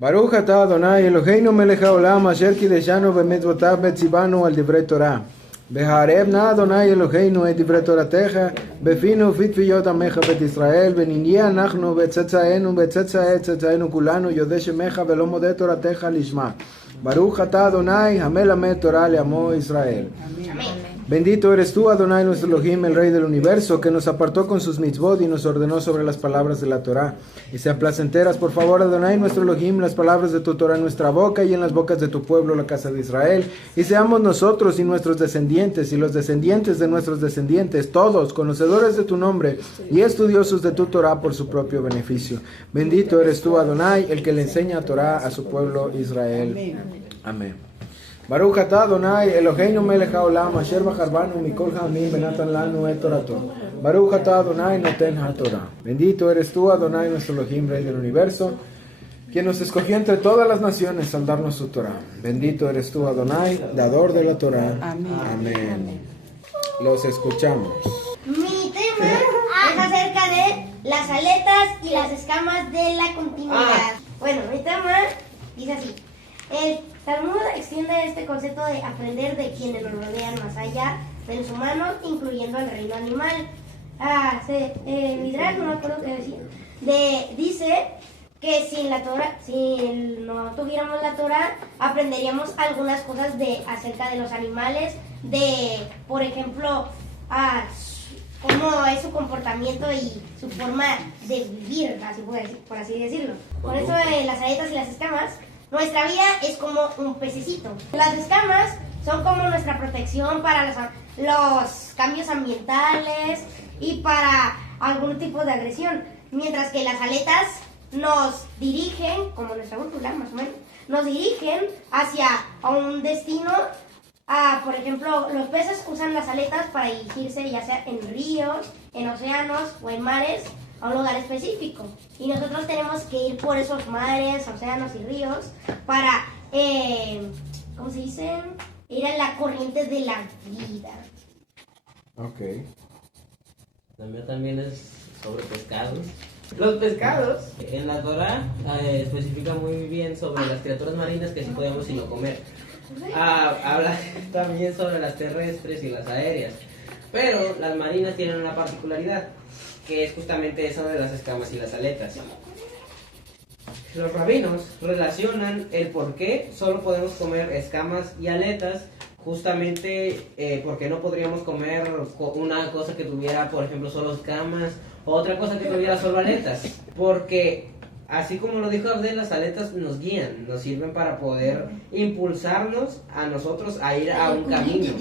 Baruch atah Adonai Eloheinu melech haolam asher kideshanu b'mitzvotav betzivanu al divrei Torah. V'ha'arev na Adonai Eloheinu et divrei Toratecha befinu ufitfiyot amecha bet Israel v'niniyeh anachnu v'tzetzaenu v'tzetzae tzetzaenu kulanu yodeh shemecha v'lo modeh Toratecha lishma. Baruch atah Adonai hamelamed Torah le'amo Israel. Bendito eres tú, Adonai, nuestro Elohim, el Rey del Universo, que nos apartó con sus mitzvot y nos ordenó sobre las palabras de la Torah. Y sean placenteras, por favor, Adonai, nuestro Elohim, las palabras de tu Torah en nuestra boca y en las bocas de tu pueblo, la casa de Israel. Y seamos nosotros y nuestros descendientes y los descendientes de nuestros descendientes, todos conocedores de tu nombre y estudiosos de tu Torah por su propio beneficio. Bendito eres tú, Adonai, el que le enseña Torah a su pueblo Israel. Amén. Baruch atah Adonai Eloheinu melech haolam asher bacharbanu mikol ha'amim benatan lanu et torato. Baruch atah Adonai noten ha'torah. Bendito eres tú, Adonai, nuestro Elohim, Rey del Universo, quien nos escogió entre todas las naciones al darnos su Torah. Bendito eres tú, Adonai, dador de la Torah. Amén. Amén. Los escuchamos. Mi tema es acerca de las aletas y las escamas de la continuidad. Bueno, mi tema dice así. El Talmud extiende este concepto de aprender de quienes nos rodean más allá de los humanos, incluyendo el reino animal. Midrash, no me acuerdo qué decía, dice que sin la Torah, si no tuviéramos la Torah, aprenderíamos algunas cosas acerca de los animales, por ejemplo, cómo es su comportamiento y su forma de vivir, así por así decirlo. Por eso las aletas y las escamas, nuestra vida es como un pececito. Las escamas son como nuestra protección para los cambios ambientales y para algún tipo de agresión, mientras que las aletas nos dirigen, como nuestra brújula más o menos, nos dirigen hacia un destino. Por ejemplo, los peces usan las aletas para dirigirse ya sea en ríos, en océanos o en mares a un lugar específico. Y nosotros tenemos que ir por esos mares, océanos y ríos para, ¿cómo se dice? Ir a la corriente de la vida. Ok. También es sobre pescados. Los pescados, en la Torah especifica muy bien sobre las criaturas marinas que sí podemos sino comer. Habla también sobre las terrestres y las aéreas. Pero las marinas tienen una particularidad, que es justamente eso de las escamas y las aletas. Los rabinos relacionan el por qué solo podemos comer escamas y aletas, justamente porque no podríamos comer una cosa que tuviera, por ejemplo, solo escamas, o otra cosa que tuviera solo aletas. Porque, así como lo dijo Abdel, las aletas nos guían, nos sirven para poder impulsarnos a nosotros a ir a un camino.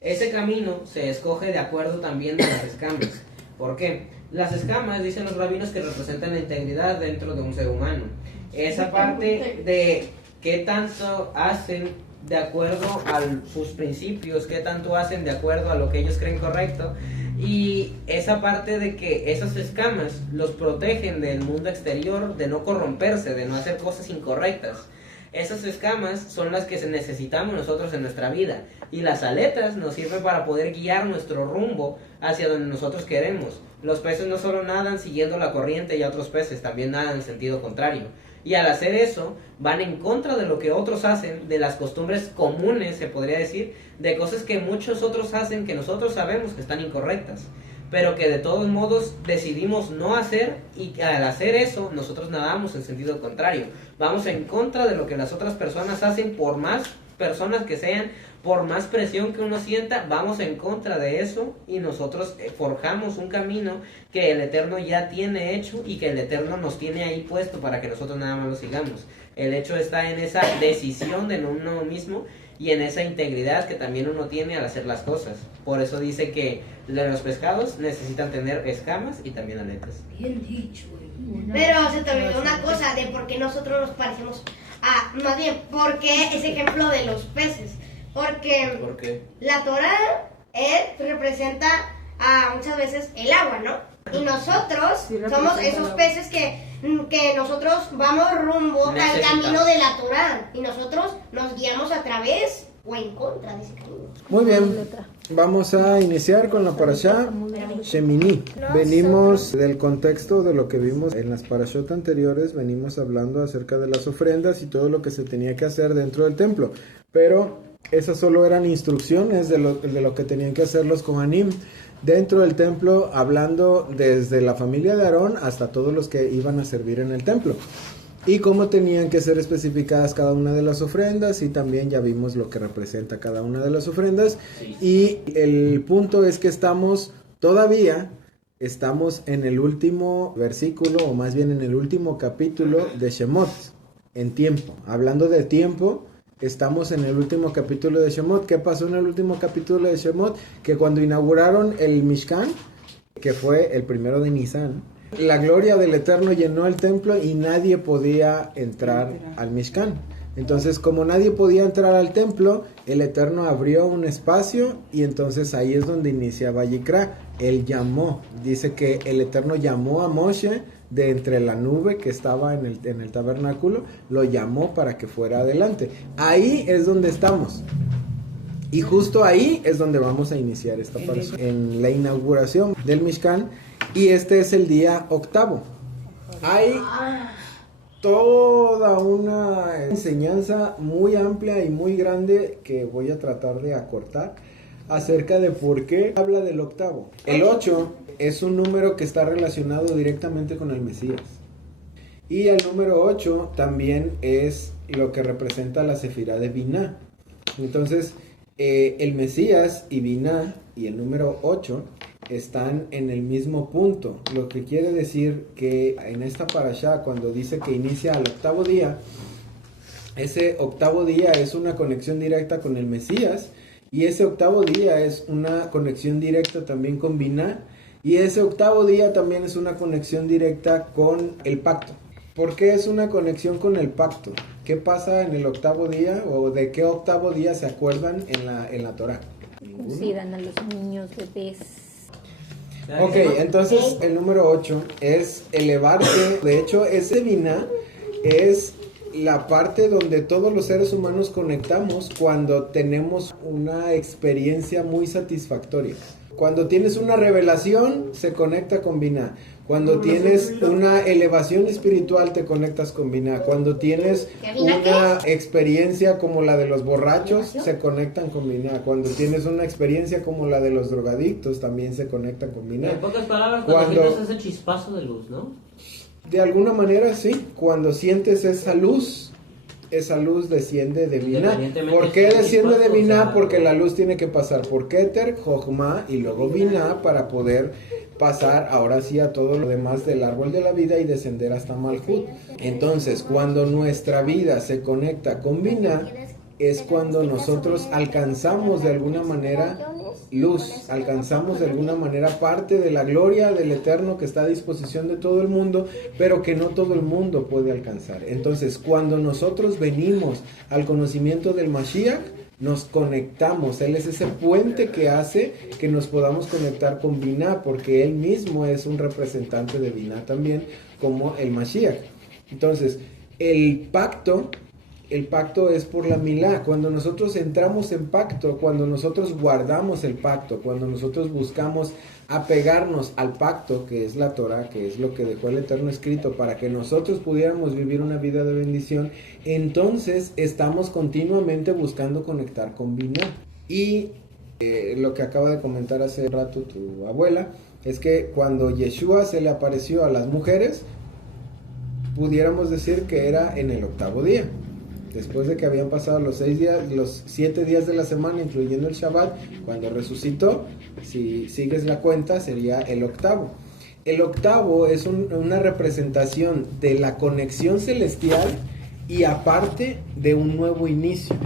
Ese camino se escoge de acuerdo también a las escamas. ¿Por qué? Las escamas, dicen los rabinos, que representan la integridad dentro de un ser humano. Esa parte de qué tanto hacen de acuerdo a sus principios, qué tanto hacen de acuerdo a lo que ellos creen correcto, y esa parte de que esas escamas los protegen del mundo exterior, de no corromperse, de no hacer cosas incorrectas. Esas escamas son las que necesitamos nosotros en nuestra vida, y las aletas nos sirven para poder guiar nuestro rumbo hacia donde nosotros queremos. Los peces no solo nadan siguiendo la corriente y a otros peces, también nadan en sentido contrario. Y al hacer eso, van en contra de lo que otros hacen, de las costumbres comunes, se podría decir, de cosas que muchos otros hacen que nosotros sabemos que están incorrectas, pero que de todos modos decidimos no hacer, y al hacer eso, nosotros nadamos en sentido contrario. Vamos en contra de lo que las otras personas hacen, por más personas que sean, por más presión que uno sienta, vamos en contra de eso, y nosotros forjamos un camino que el Eterno ya tiene hecho y que el Eterno nos tiene ahí puesto para que nosotros nada más lo sigamos. El hecho está en esa decisión de uno mismo y en esa integridad que también uno tiene al hacer las cosas. Por eso dice que los pescados necesitan tener escamas y también aletas. Bien dicho. Pero se te olvidó una cosa de por qué nosotros nos parecemos más bien, ¿por qué ese ejemplo de los peces? Porque ¿Por qué? la Torah representa muchas veces el agua, ¿no? Y nosotros somos esos peces que nosotros vamos rumbo al camino de la Torah, y nosotros nos guiamos a través o en contra de ese camino. Muy bien. Vamos a iniciar con la parashá Shemini. Venimos del contexto de lo que vimos en las parashot anteriores, venimos hablando acerca de las ofrendas y todo lo que se tenía que hacer dentro del templo. Pero esas solo eran instrucciones de lo que tenían que hacer los Kohanim dentro del templo, hablando desde la familia de Aarón hasta todos los que iban a servir en el templo. Y cómo tenían que ser especificadas cada una de las ofrendas, y también ya vimos lo que representa cada una de las ofrendas. Y el punto es que estamos en el último versículo, o más bien en el último capítulo de Shemot, en tiempo. Hablando de tiempo, estamos en el último capítulo de Shemot. ¿Qué pasó en el último capítulo de Shemot? Que cuando inauguraron el Mishkan, que fue el 1 de Nisan, la gloria del Eterno llenó el templo y nadie podía entrar al Mishkan. Entonces, como nadie podía entrar al templo, el Eterno abrió un espacio y entonces ahí es donde inicia Vayikra. Él llamó, dice que el Eterno llamó a Moshe de entre la nube que estaba en el tabernáculo, lo llamó para que fuera adelante. Ahí es donde estamos. Y justo ahí es donde vamos a iniciar esta parasha, en la inauguración del Mishkan, y este es el día 8. Hay toda una enseñanza muy amplia y muy grande que voy a tratar de acortar acerca de por qué habla del 8. El 8 es un número que está relacionado directamente con el Mesías. Y el número 8 también es lo que representa la Sefirá de Binah. Entonces, el Mesías y Binah y el número 8 están en el mismo punto, lo que quiere decir que en esta parashá, cuando dice que inicia al 8º día, ese 8º día es una conexión directa con el Mesías, y ese 8º día es una conexión directa también con Binah, y ese 8º día también es una conexión directa con el pacto. ¿Por qué es una conexión con el pacto? ¿Qué pasa en el 8º día, o de qué 8º día se acuerdan en la Torá? Circuncidan a los niños, bebés. Ok, entonces el número 8 es elevarte. De hecho, ese Binah es la parte donde todos los seres humanos conectamos cuando tenemos una experiencia muy satisfactoria. Cuando tienes una revelación, se conecta con Binah. Cuando tienes una elevación espiritual, te conectas con Binah. Cuando tienes una experiencia como la de los borrachos, se conectan con Binah. Cuando tienes una experiencia como la de los drogadictos, también se conectan con Binah. En pocas palabras, cuando sientes ese chispazo de luz, ¿no? De alguna manera, sí. Cuando sientes esa luz desciende de Binah. ¿Por qué desciende de Binah? Porque la luz tiene que pasar por Keter, Jochma y luego Binah para poder pasar ahora sí a todo lo demás del árbol de la vida y descender hasta Malhut. Entonces, cuando nuestra vida se conecta con Binah, es cuando nosotros alcanzamos de alguna manera luz, alcanzamos de alguna manera parte de la gloria del Eterno que está a disposición de todo el mundo, pero que no todo el mundo puede alcanzar. Entonces, cuando nosotros venimos al conocimiento del Mashiach, nos conectamos. Él es ese puente que hace que nos podamos conectar con Binah, porque él mismo es un representante de Binah también, como el Mashiach. Entonces, el pacto es por la milá. Cuando nosotros entramos en pacto, cuando nosotros guardamos el pacto, cuando nosotros buscamos apegarnos al pacto, que es la Torah, que es lo que dejó el Eterno escrito para que nosotros pudiéramos vivir una vida de bendición, entonces estamos continuamente buscando conectar con Binah. Y lo que acaba de comentar hace rato tu abuela, es que cuando Yeshua se le apareció a las mujeres, pudiéramos decir que era en el 8º día. Después de que habían pasado los 7 días de la semana, incluyendo el Shabbat, cuando resucitó, si sigues la cuenta, sería el 8º. El 8º es una representación de la conexión celestial y aparte de un nuevo inicio.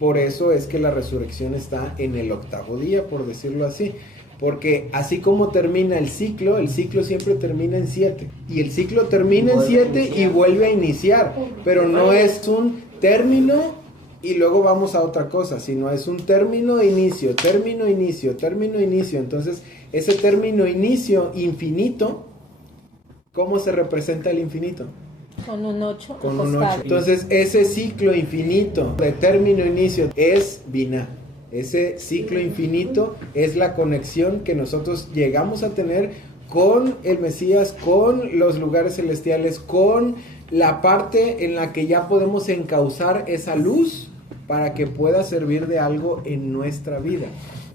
Por eso es que la resurrección está en el 8º día, por decirlo así. Porque así como termina el ciclo siempre termina en 7. Y el ciclo termina en 7 y vuelve a iniciar. Pero no es un término y luego vamos a otra cosa, sino es un término, inicio, término, inicio, término, inicio. Entonces, ese término, inicio, infinito, ¿cómo se representa el infinito? Con un 8. Con un 8. Entonces, ese ciclo infinito de término, inicio, es Binah. Ese ciclo infinito es la conexión que nosotros llegamos a tener con el Mesías, con los lugares celestiales, con la parte en la que ya podemos encauzar esa luz para que pueda servir de algo en nuestra vida.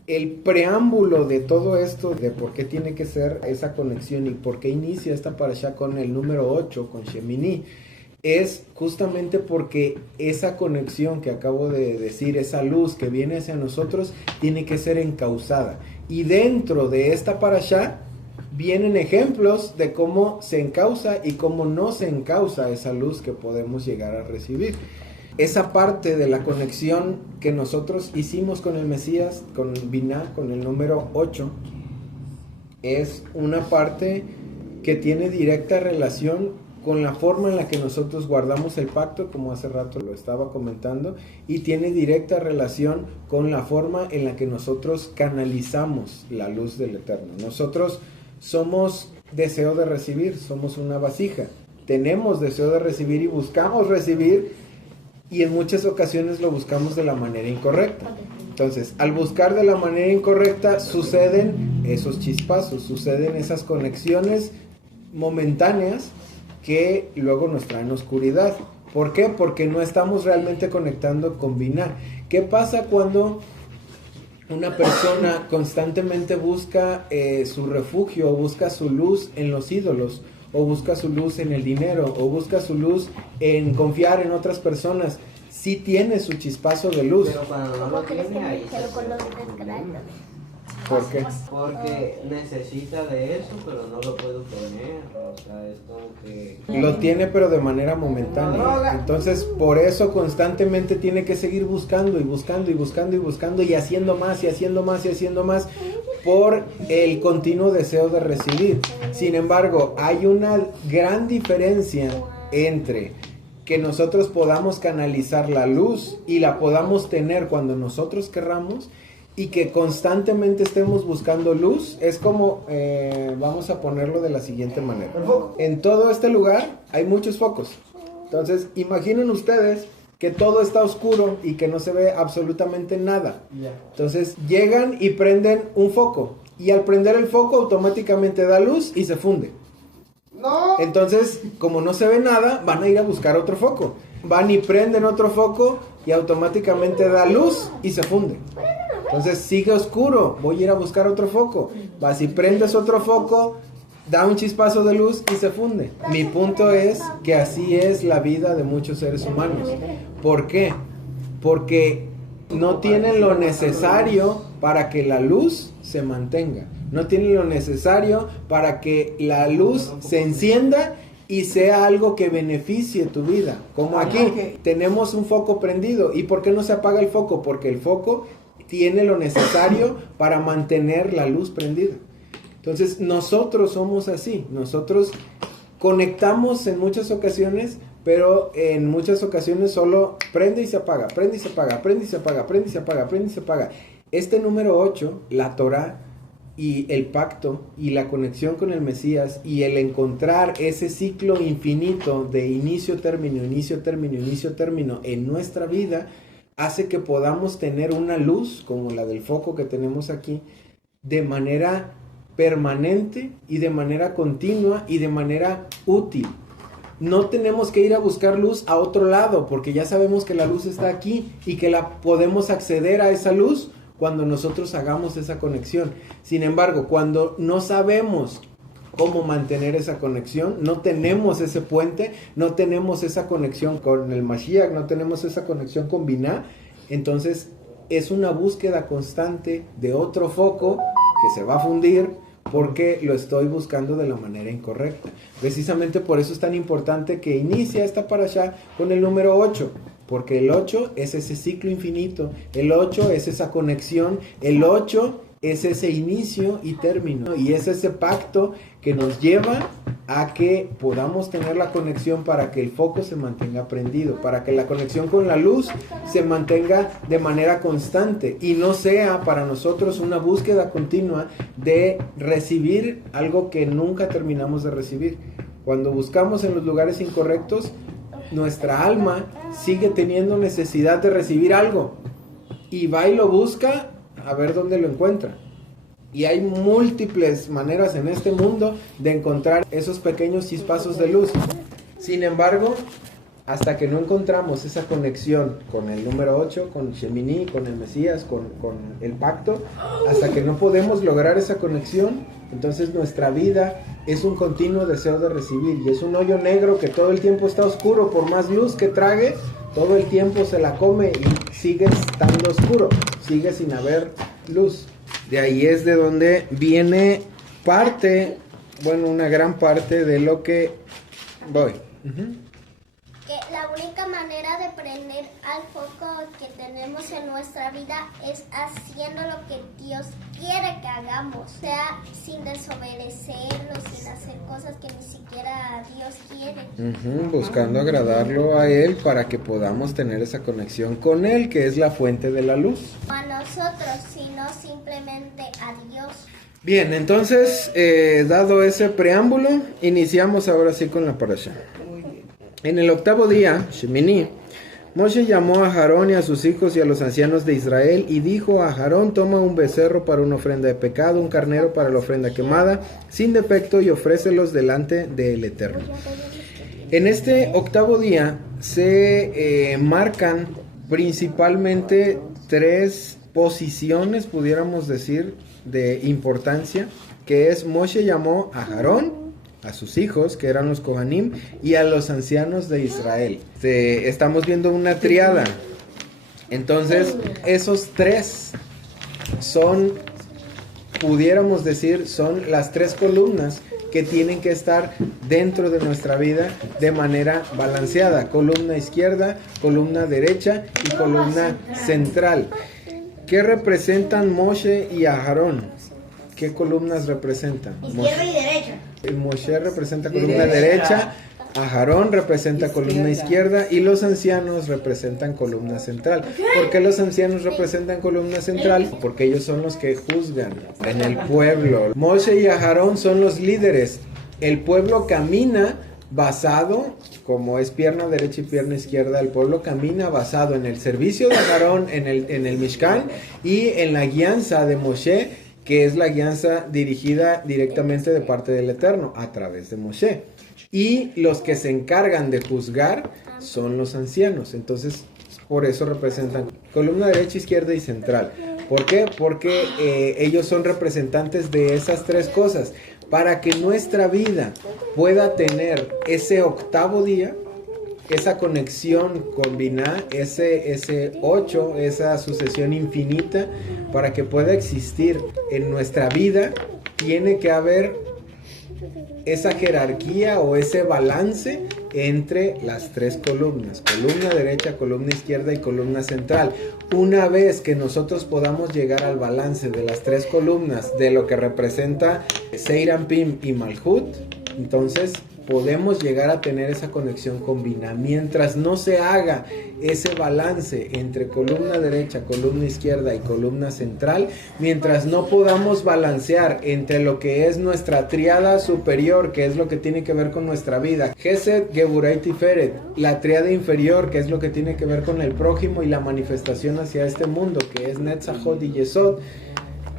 El preámbulo de todo esto, de por qué tiene que ser esa conexión y por qué inicia esta parashá con el número 8, con Shemini, es justamente porque esa conexión que acabo de decir, esa luz que viene hacia nosotros, tiene que ser encauzada. Y dentro de esta parashá vienen ejemplos de cómo se encauza y cómo no se encauza esa luz que podemos llegar a recibir. Esa parte de la conexión que nosotros hicimos con el Mesías, con Binah, con el número 8, es una parte que tiene directa relación con la forma en la que nosotros guardamos el pacto, como hace rato lo estaba comentando, y tiene directa relación con la forma en la que nosotros canalizamos la luz del Eterno. Nosotros somos deseo de recibir, somos una vasija, tenemos deseo de recibir y buscamos recibir, y en muchas ocasiones lo buscamos de la manera incorrecta. Entonces, al buscar de la manera incorrecta, suceden esos chispazos, suceden esas conexiones momentáneas que luego nos traen oscuridad. ¿Por qué? Porque no estamos realmente conectando con Binah. ¿Qué pasa cuando una persona constantemente busca su refugio, o busca su luz en los ídolos, o busca su luz en el dinero, o busca su luz en confiar en otras personas? Sí tiene su chispazo de luz. Pero cuando no lo tiene, ahí ¿Por qué? Porque necesita de eso, pero no lo puede obtener. O sea, es como que... Lo tiene, pero de manera momentánea. Entonces, por eso constantemente tiene que seguir buscando y buscando y buscando y buscando y haciendo más y haciendo más y haciendo más por el continuo deseo de recibir. Sin embargo, hay una gran diferencia entre que nosotros podamos canalizar la luz y la podamos tener cuando nosotros querramos, y que constantemente estemos buscando luz. Es como, vamos a ponerlo de la siguiente manera. En todo este lugar hay muchos focos. Entonces, imaginen ustedes que todo está oscuro y que no se ve absolutamente nada. Entonces, llegan y prenden un foco. Y al prender el foco, automáticamente da luz y se funde. Entonces, como no se ve nada, van a ir a buscar otro foco. Van y prenden otro foco y automáticamente da luz y se funde. Entonces sigue oscuro, voy a ir a buscar otro foco. Vas y prendes otro foco, da un chispazo de luz y se funde. Mi punto es que así es la vida de muchos seres humanos. ¿Por qué? Porque no tienen lo necesario para que la luz se mantenga. No tienen lo necesario para que la luz se encienda y sea algo que beneficie tu vida. Como aquí, tenemos un foco prendido. ¿Y por qué no se apaga el foco? Porque el foco tiene lo necesario para mantener la luz prendida. Entonces, nosotros somos así. Nosotros conectamos en muchas ocasiones, pero en muchas ocasiones solo prende y se apaga, prende y se apaga, prende y se apaga, prende y se apaga, prende y se apaga. Este número 8, la Torah y el pacto y la conexión con el Mesías y el encontrar ese ciclo infinito de inicio, término, inicio, término, inicio, término en nuestra vida, hace que podamos tener una luz como la del foco que tenemos aquí de manera permanente y de manera continua y de manera útil. No tenemos que ir a buscar luz a otro lado porque ya sabemos que la luz está aquí y que la podemos acceder a esa luz cuando nosotros hagamos esa conexión. Sin embargo, cuando no sabemos cómo mantener esa conexión, no tenemos ese puente, no tenemos esa conexión con el Mashiach, no tenemos esa conexión con Binah, entonces es una búsqueda constante de otro foco que se va a fundir porque lo estoy buscando de la manera incorrecta. Precisamente por eso es tan importante que inicie esta parashá con el número 8, porque el 8 es ese ciclo infinito, el 8 es esa conexión, el 8 es ese inicio y término, y es ese pacto que nos lleva a que podamos tener la conexión para que el foco se mantenga prendido, para que la conexión con la luz se mantenga de manera constante y no sea para nosotros una búsqueda continua de recibir algo que nunca terminamos de recibir. Cuando buscamos en los lugares incorrectos, nuestra alma sigue teniendo necesidad de recibir algo. y va y lo busca a ver dónde lo encuentra. Y hay múltiples maneras en este mundo de encontrar esos pequeños chispazos de luz. Sin embargo, hasta que no encontramos esa conexión con el número 8, con Shemini, con el Mesías, con el pacto, hasta que no podemos lograr esa conexión, entonces nuestra vida es un continuo deseo de recibir, y es un hoyo negro que todo el tiempo está oscuro. Por más luz que trague, todo el tiempo se la come y sigue estando oscuro, sigue sin haber luz. De ahí es de donde viene parte, bueno, una gran parte de lo que voy. Que la única manera de prender al foco que tenemos en nuestra vida es haciendo lo que Dios quiere que hagamos, o sea, sin desobedecerlo, sin hacer cosas que ni siquiera Dios quiere. Buscando agradarlo a Él para que podamos tener esa conexión con Él, que es la fuente de la luz. No a nosotros, sino simplemente a Dios. Bien, entonces, dado ese preámbulo, iniciamos ahora sí con la parasha. En el 8º día, Shemini, Moshe llamó a Aarón y a sus hijos y a los ancianos de Israel y dijo a Aarón: toma un becerro para una ofrenda de pecado, un carnero para la ofrenda quemada, sin defecto, y ofrécelos delante del Eterno. En este 8º día se marcan principalmente 3 posiciones, pudiéramos decir, de importancia, que es: Moshe llamó a Aarón, a sus hijos, que eran los Kohanim, y a los ancianos de Israel. Estamos viendo una triada. Entonces, esos 3 son, pudiéramos decir, son las 3 columnas que tienen que estar dentro de nuestra vida de manera balanceada. Columna izquierda, columna derecha y columna central. ¿Qué representan Moshe y Aarón? ¿Qué columnas representan? Izquierda y derecha. Moshe representa columna derecha, Aarón representa columna izquierda y los ancianos representan columna central. ¿Por qué los ancianos representan columna central? Porque ellos son los que juzgan en el pueblo. Moshe y Aarón son los líderes. El pueblo camina basado, como es pierna derecha y pierna izquierda, el pueblo camina basado en el servicio de Aarón en el Mishkan y en la guianza de Moshe, que es la guianza dirigida directamente de parte del Eterno, a través de Moshe. Y los que se encargan de juzgar son los ancianos. Entonces, por eso representan columna derecha, izquierda y central. ¿Por qué? Porque ellos son representantes de esas 3 cosas. Para que nuestra vida pueda tener ese 8º día, esa conexión con Binah, ese 8, esa sucesión infinita, para que pueda existir en nuestra vida, tiene que haber esa jerarquía o ese balance entre las 3 columnas, columna derecha, columna izquierda y columna central. Una vez que nosotros podamos llegar al balance de las 3 columnas, de lo que representa Seir Anpin y Malhut, entonces podemos llegar a tener esa conexión con Binah. Mientras no se haga ese balance entre columna derecha, columna izquierda y columna central, mientras no podamos balancear entre lo que es nuestra tríada superior, que es lo que tiene que ver con nuestra vida, Gesed, Geburah y Tiferet, la tríada inferior, que es lo que tiene que ver con el prójimo y la manifestación hacia este mundo, que es Netzachot y Yesod,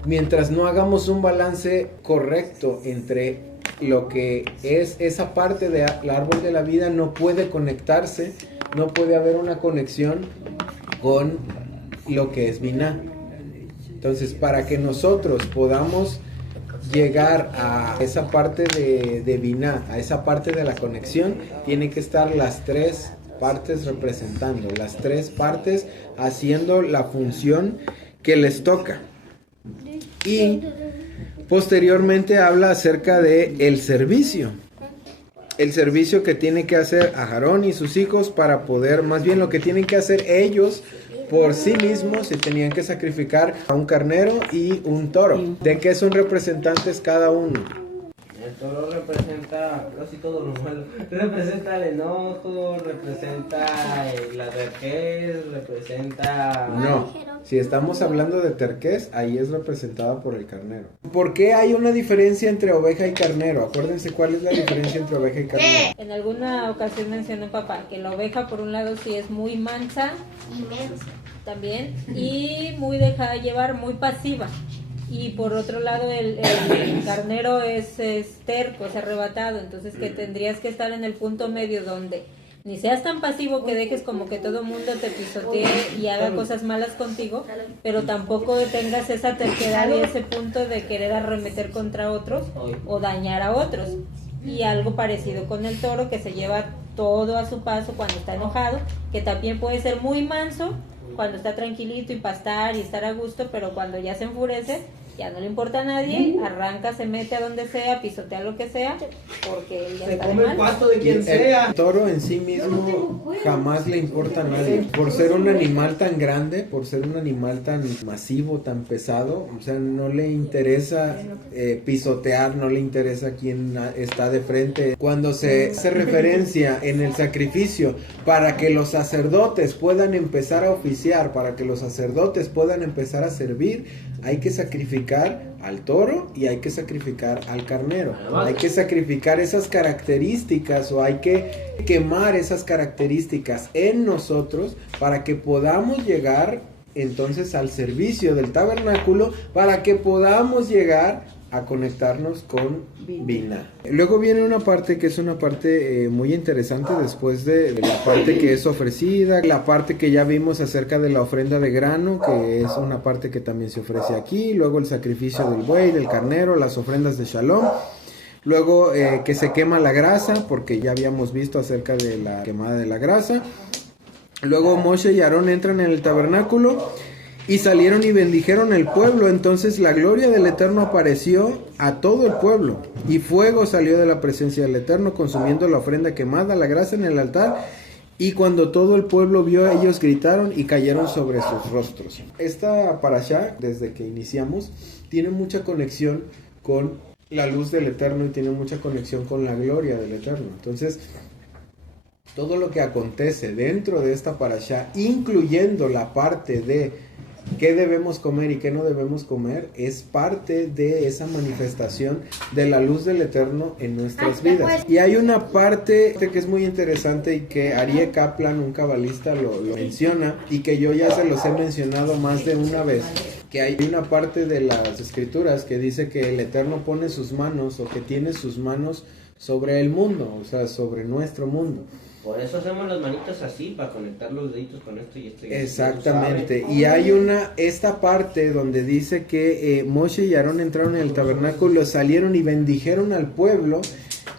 mientras no hagamos un balance correcto entre lo que es esa parte del árbol de la vida, no puede conectarse, no puede haber una conexión con lo que es Binah. Entonces, para que nosotros podamos llegar a esa parte de Binah, a esa parte de la conexión, tienen que estar las 3 partes representando, las 3 partes haciendo la función que les toca. Y posteriormente habla acerca de el servicio que tiene que hacer Aarón y sus hijos para poder, más bien lo que tienen que hacer ellos por sí mismos, se tenían que sacrificar a un carnero y un toro. ¿De qué son representantes cada uno? El toro representa casi todo lo malo. Representa el enojo, representa la terquez, representa... No, si estamos hablando de terquez, ahí es representada por el carnero. ¿Por qué hay una diferencia entre oveja y carnero? Acuérdense cuál es la diferencia entre oveja y carnero. En alguna ocasión mencionó papá que la oveja por un lado sí es muy mansa, Inmensa. también, y muy dejada llevar, muy pasiva. Y por otro lado el carnero es terco, es arrebatado, entonces que tendrías que estar en el punto medio donde ni seas tan pasivo que dejes como que todo el mundo te pisotee y haga cosas malas contigo, pero tampoco tengas esa terquedad y ese punto de querer arremeter contra otros o dañar a otros. Y algo parecido con el toro, que se lleva todo a su paso cuando está enojado, que también puede ser muy manso cuando está tranquilito y pastar y estar a gusto, pero cuando ya se enfurece, ya no le importa a nadie, arranca, se mete a donde sea, pisotea lo que sea, porque ya se está come de el mal. pasto de quien sea. El toro en sí mismo jamás le importa a nadie. Por ser un animal tan grande, por ser un animal tan masivo, tan pesado, o sea, no le interesa pisotear, no le interesa quién está de frente. Cuando se hace referencia en el sacrificio para que los sacerdotes puedan empezar a oficiar, para que los sacerdotes puedan empezar a servir, hay que sacrificar al toro y hay que sacrificar al carnero. Hay que sacrificar esas características, o hay que quemar esas características en nosotros para que podamos llegar entonces al servicio del tabernáculo, para que podamos llegar a conectarnos con Bina. Luego viene una parte que es una parte muy interesante después de la parte que es ofrecida, la parte que ya vimos acerca de la ofrenda de grano, que es una parte que también se ofrece aquí, luego el sacrificio del buey, del carnero, las ofrendas de Shalom. Luego que se quema la grasa, porque ya habíamos visto acerca de la quemada de la grasa. Luego Moshe y Aarón entran en el tabernáculo y salieron y bendijeron el pueblo. Entonces la gloria del Eterno apareció a todo el pueblo, y fuego salió de la presencia del Eterno, consumiendo la ofrenda quemada, la grasa en el altar. Y cuando todo el pueblo vio, ellos gritaron y cayeron sobre sus rostros. Esta parashá, desde que iniciamos, tiene mucha conexión con la luz del Eterno y tiene mucha conexión con la gloria del Eterno. Entonces, todo lo que acontece dentro de esta parashá, incluyendo la parte de qué debemos comer y qué no debemos comer, es parte de esa manifestación de la luz del Eterno en nuestras vidas. Y hay una parte que es muy interesante y que Aryeh Kaplan, un cabalista, lo menciona, y que yo ya se los he mencionado más de una vez, que hay una parte de las escrituras que dice que el Eterno pone sus manos, o que tiene sus manos sobre el mundo, o sea, sobre nuestro mundo. Por eso hacemos las manitos así, para conectar los deditos con esto y esto. Exactamente. Y hay esta parte donde dice que Moshe y Aarón entraron en el tabernáculo, salieron y bendijeron al pueblo.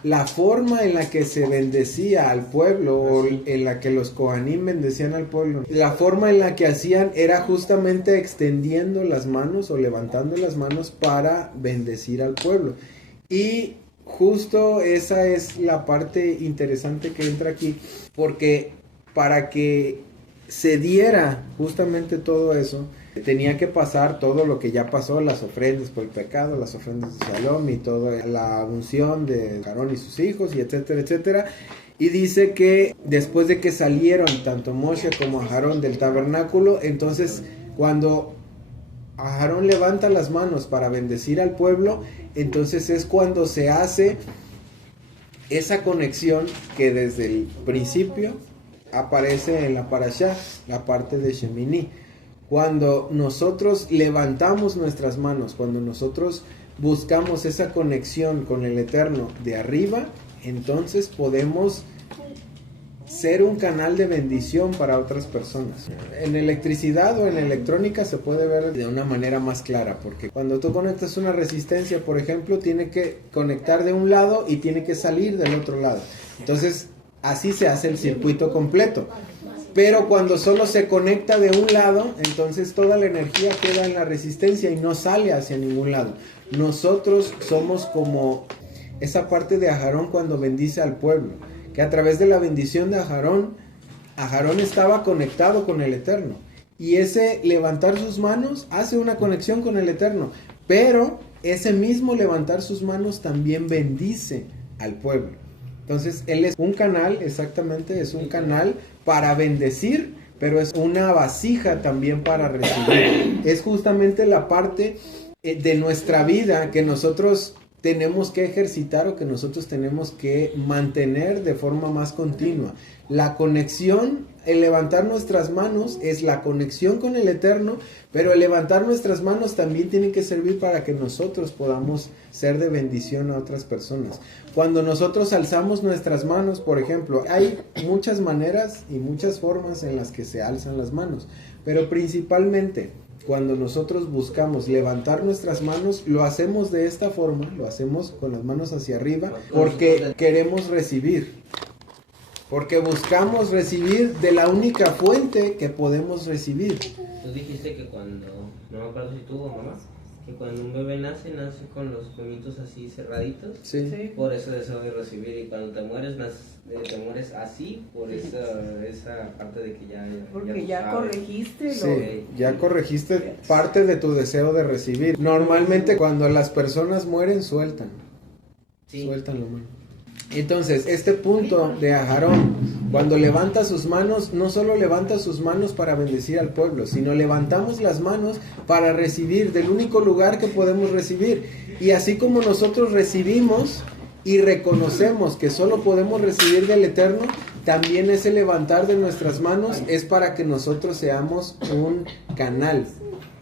La forma en la que se bendecía al pueblo, o en la que los Kohanim bendecían al pueblo, la forma en la que hacían era justamente extendiendo las manos o levantando las manos para bendecir al pueblo. Y justo esa es la parte interesante que entra aquí, porque para que se diera justamente todo eso, tenía que pasar todo lo que ya pasó, las ofrendas por el pecado, las ofrendas de Shalom y toda la unción de Aarón y sus hijos, y etcétera, etcétera. Y dice que después de que salieron tanto Moshe como Aarón del tabernáculo, entonces cuando Aarón levanta las manos para bendecir al pueblo, entonces es cuando se hace esa conexión que desde el principio aparece en la parashá, la parte de Shemini. Cuando nosotros levantamos nuestras manos, cuando nosotros buscamos esa conexión con el Eterno de arriba, entonces podemos ser un canal de bendición para otras personas. En electricidad o en electrónica se puede ver de una manera más clara, porque cuando tú conectas una resistencia, por ejemplo, tiene que conectar de un lado y tiene que salir del otro lado. Entonces, así se hace el circuito completo. Pero cuando solo se conecta de un lado, entonces toda la energía queda en la resistencia y no sale hacia ningún lado. Nosotros somos como esa parte de Aarón cuando bendice al pueblo, que a través de la bendición de Aarón estaba conectado con el Eterno. Y ese levantar sus manos hace una conexión con el Eterno. Pero ese mismo levantar sus manos también bendice al pueblo. Entonces él es un canal, exactamente, es un canal para bendecir, pero es una vasija también para recibir. Es justamente la parte de nuestra vida que nosotros tenemos que ejercitar, o que nosotros tenemos que mantener de forma más continua. La conexión, el levantar nuestras manos es la conexión con el Eterno, pero el levantar nuestras manos también tiene que servir para que nosotros podamos ser de bendición a otras personas. Cuando nosotros alzamos nuestras manos, por ejemplo, hay muchas maneras y muchas formas en las que se alzan las manos, pero principalmente cuando nosotros buscamos levantar nuestras manos, lo hacemos de esta forma, lo hacemos con las manos hacia arriba, porque queremos recibir. Porque buscamos recibir de la única fuente que podemos recibir. Tú dijiste que cuando, no me acuerdo si tú o mamá, que cuando un bebé nace con los puñitos así cerraditos. Sí. Por ese deseo de recibir, y cuando te mueres así, por esa parte de que porque tú ya sabes. corregiste Sí, ya corregiste parte de tu deseo de recibir. Normalmente cuando las personas mueren sueltan la mano. Entonces, este punto de Aarón, cuando levanta sus manos, no solo levanta sus manos para bendecir al pueblo, sino levantamos las manos para recibir del único lugar que podemos recibir. Y así como nosotros recibimos y reconocemos que solo podemos recibir del Eterno, también ese levantar de nuestras manos es para que nosotros seamos un canal.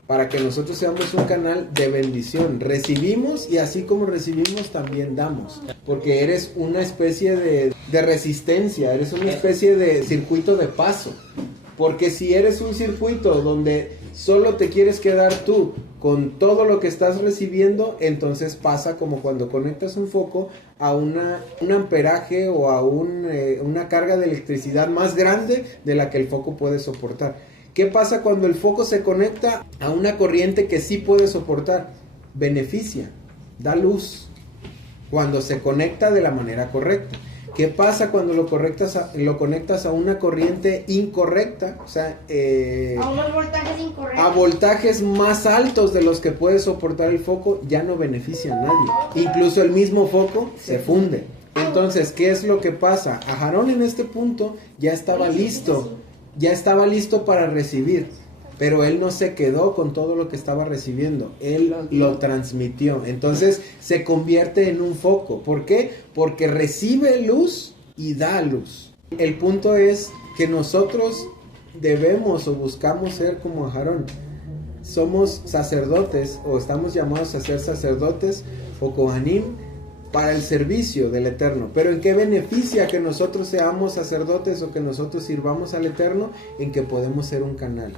Para que nosotros seamos un canal de bendición. Recibimos y así como recibimos también damos. Porque eres una especie de resistencia, eres una especie de circuito de paso. Porque si eres un circuito donde solo te quieres quedar tú con todo lo que estás recibiendo, entonces pasa como cuando conectas un foco a un amperaje o a una carga de electricidad más grande de la que el foco puede soportar. ¿Qué pasa cuando el foco se conecta a una corriente que sí puede soportar? Beneficia, da luz, cuando se conecta de la manera correcta. ¿Qué pasa cuando lo conectas a una corriente incorrecta? O sea, a unos voltajes incorrectos. A voltajes más altos de los que puede soportar el foco, ya no beneficia a nadie. Incluso el mismo foco se funde. Entonces, ¿qué es lo que pasa? Aarón en este punto ya estaba listo. Ya estaba listo para recibir, pero él no se quedó con todo lo que estaba recibiendo, él lo transmitió. Entonces se convierte en un foco. ¿Por qué? Porque recibe luz y da luz. El punto es que nosotros debemos o buscamos ser como Aarón. Somos sacerdotes o estamos llamados a ser sacerdotes o kohanim para el servicio del Eterno. Pero ¿en qué beneficia que nosotros seamos sacerdotes o que nosotros sirvamos al Eterno? En que podemos ser un canal.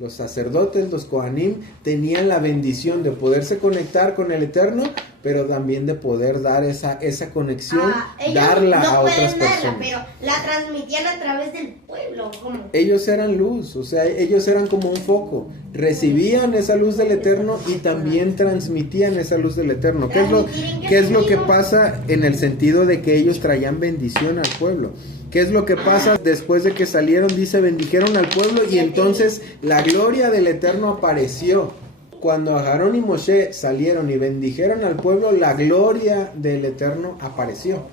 Los sacerdotes, los kohanim, tenían la bendición de poderse conectar con el Eterno, pero también de poder dar esa conexión, darla a otras personas. Pero la transmitían a través del pueblo. ¿Cómo? Ellos eran luz, o sea, ellos eran como un foco. Recibían esa luz del Eterno y también transmitían esa luz del Eterno. ¿Qué es lo que pasa en el sentido de que ellos traían bendición al pueblo? ¿Qué es lo que pasa después de que salieron? Dice, bendijeron al pueblo y entonces la gloria del Eterno apareció. Cuando Aarón y Moshe salieron y bendijeron al pueblo, la gloria del Eterno apareció.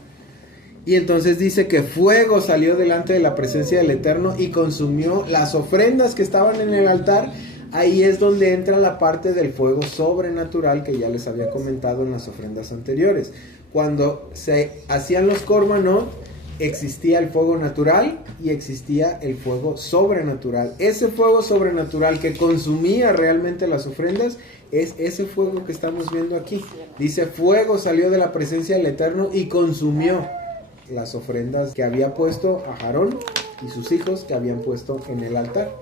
Y entonces dice que fuego salió delante de la presencia del Eterno y consumió las ofrendas que estaban en el altar. Ahí es donde entra la parte del fuego sobrenatural que ya les había comentado en las ofrendas anteriores. Cuando se hacían los korbanot, existía el fuego natural y existía el fuego sobrenatural. Ese fuego sobrenatural que consumía realmente las ofrendas es ese fuego que estamos viendo aquí. Dice, fuego salió de la presencia del Eterno y consumió las ofrendas que había puesto a Aarón y sus hijos que habían puesto en el altar.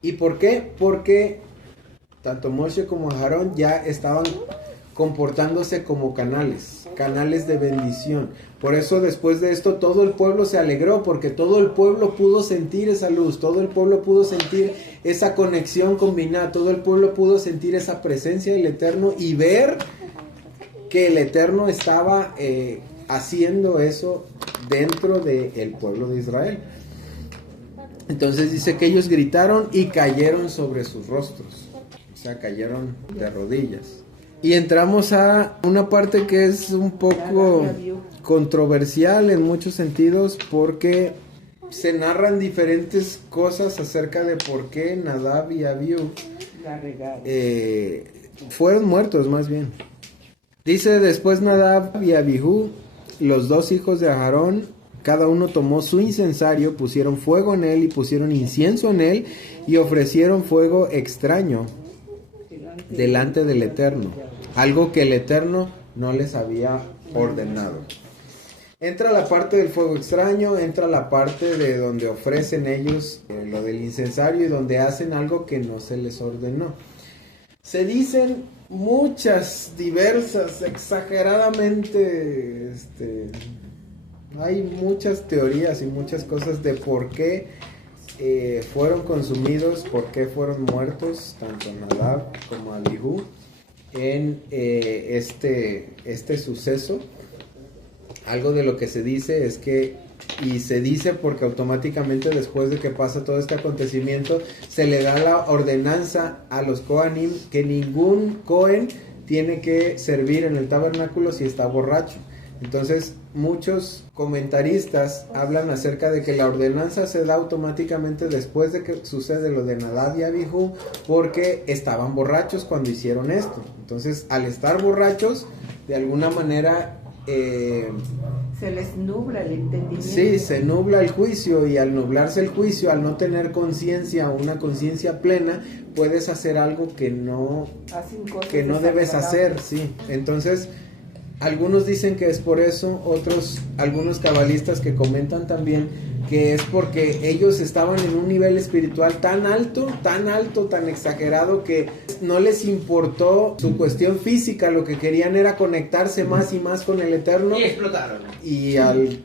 ¿Y por qué? Porque tanto Moshe como Aarón ya estaban comportándose como canales de bendición. Por eso después de esto todo el pueblo se alegró, porque todo el pueblo pudo sentir esa luz, todo el pueblo pudo sentir esa conexión combinada, todo el pueblo pudo sentir esa presencia del Eterno y ver que el Eterno estaba haciendo eso dentro del pueblo de Israel. Entonces dice que ellos gritaron y cayeron sobre sus rostros, o sea, cayeron de rodillas. Y entramos a una parte que es un poco controversial en muchos sentidos, porque se narran diferentes cosas acerca de por qué Nadab y Abiú fueron muertos, más bien. Dice, después Nadab y Abiú, los dos hijos de Aarón, cada uno tomó su incensario, pusieron fuego en él y pusieron incienso en él y ofrecieron fuego extraño delante del Eterno, algo que el Eterno no les había ordenado. Entra la parte del fuego extraño, entra la parte de donde ofrecen ellos lo del incensario y donde hacen algo que no se les ordenó. Se dicen muchas, diversas, exageradamente, hay muchas teorías y muchas cosas de por qué fueron consumidos, por qué fueron muertos, tanto Nadab como Abihu, en este suceso. Algo de lo que se dice es que, y se dice porque automáticamente después de que pasa todo este acontecimiento, se le da la ordenanza a los Kohanim que ningún Kohen tiene que servir en el tabernáculo si está borracho. Entonces, muchos comentaristas hablan acerca de que la ordenanza se da automáticamente después de que sucede lo de Nadab y Abihu, porque estaban borrachos cuando hicieron esto. Entonces, al estar borrachos, de alguna manera se les nubla el entendimiento. Sí, se nubla el juicio, y al nublarse el juicio, al no tener conciencia, una conciencia plena, puedes hacer algo que no debes hacer, sí. Entonces, algunos dicen que es por eso, algunos cabalistas que comentan también que es porque ellos estaban en un nivel espiritual tan alto, tan exagerado, que no les importó su cuestión física, lo que querían era conectarse más y más con el Eterno. Y explotaron. Y al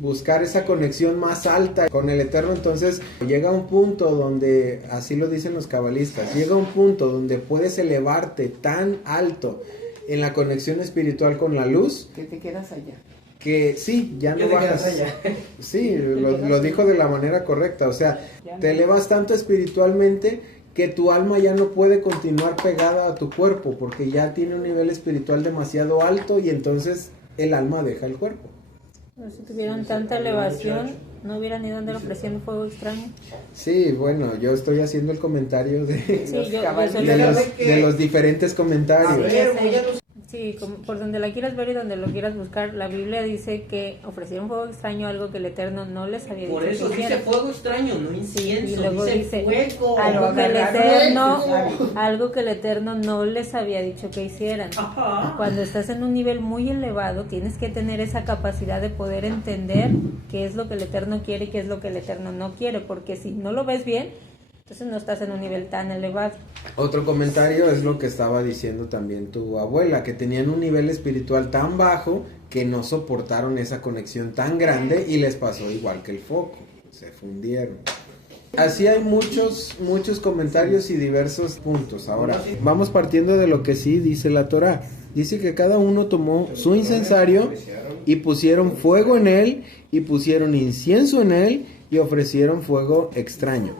buscar esa conexión más alta con el Eterno, entonces llega un punto donde, así lo dicen los cabalistas, llega un punto donde puedes elevarte tan alto en la conexión espiritual con la luz, que te quedas allá. Que sí, ya no bajas. Sí, lo dijo de la manera correcta. O sea, te elevas tanto espiritualmente que tu alma ya no puede continuar pegada a tu cuerpo, porque ya tiene un nivel espiritual demasiado alto y entonces el alma deja el cuerpo. Pero si tuvieran tanta elevación, ¿no hubieran ido donde le ofrecían fuego extraño? Sí, bueno, yo estoy haciendo el comentario de, Sí, de los diferentes comentarios. Sí, por donde la quieras ver y donde lo quieras buscar, la Biblia dice que ofrecieron fuego extraño, algo que el Eterno no les había dicho. Por eso que dice hicieran. fuego extraño, no incienso. Sí, y luego dice fuego. algo que el Eterno no les había dicho que hicieran. Ajá. Cuando estás en un nivel muy elevado, tienes que tener esa capacidad de poder entender qué es lo que el Eterno quiere y qué es lo que el Eterno no quiere, porque si no lo ves bien, entonces no estás en un nivel tan elevado. Otro comentario es lo que estaba diciendo también tu abuela, que tenían un nivel espiritual tan bajo que no soportaron esa conexión tan grande y les pasó igual que el foco, se fundieron. Así hay muchos comentarios y diversos puntos. Ahora, vamos partiendo de lo que sí dice la Torá. Dice que cada uno tomó su incensario y pusieron fuego en él y pusieron incienso en él y ofrecieron fuego extraño.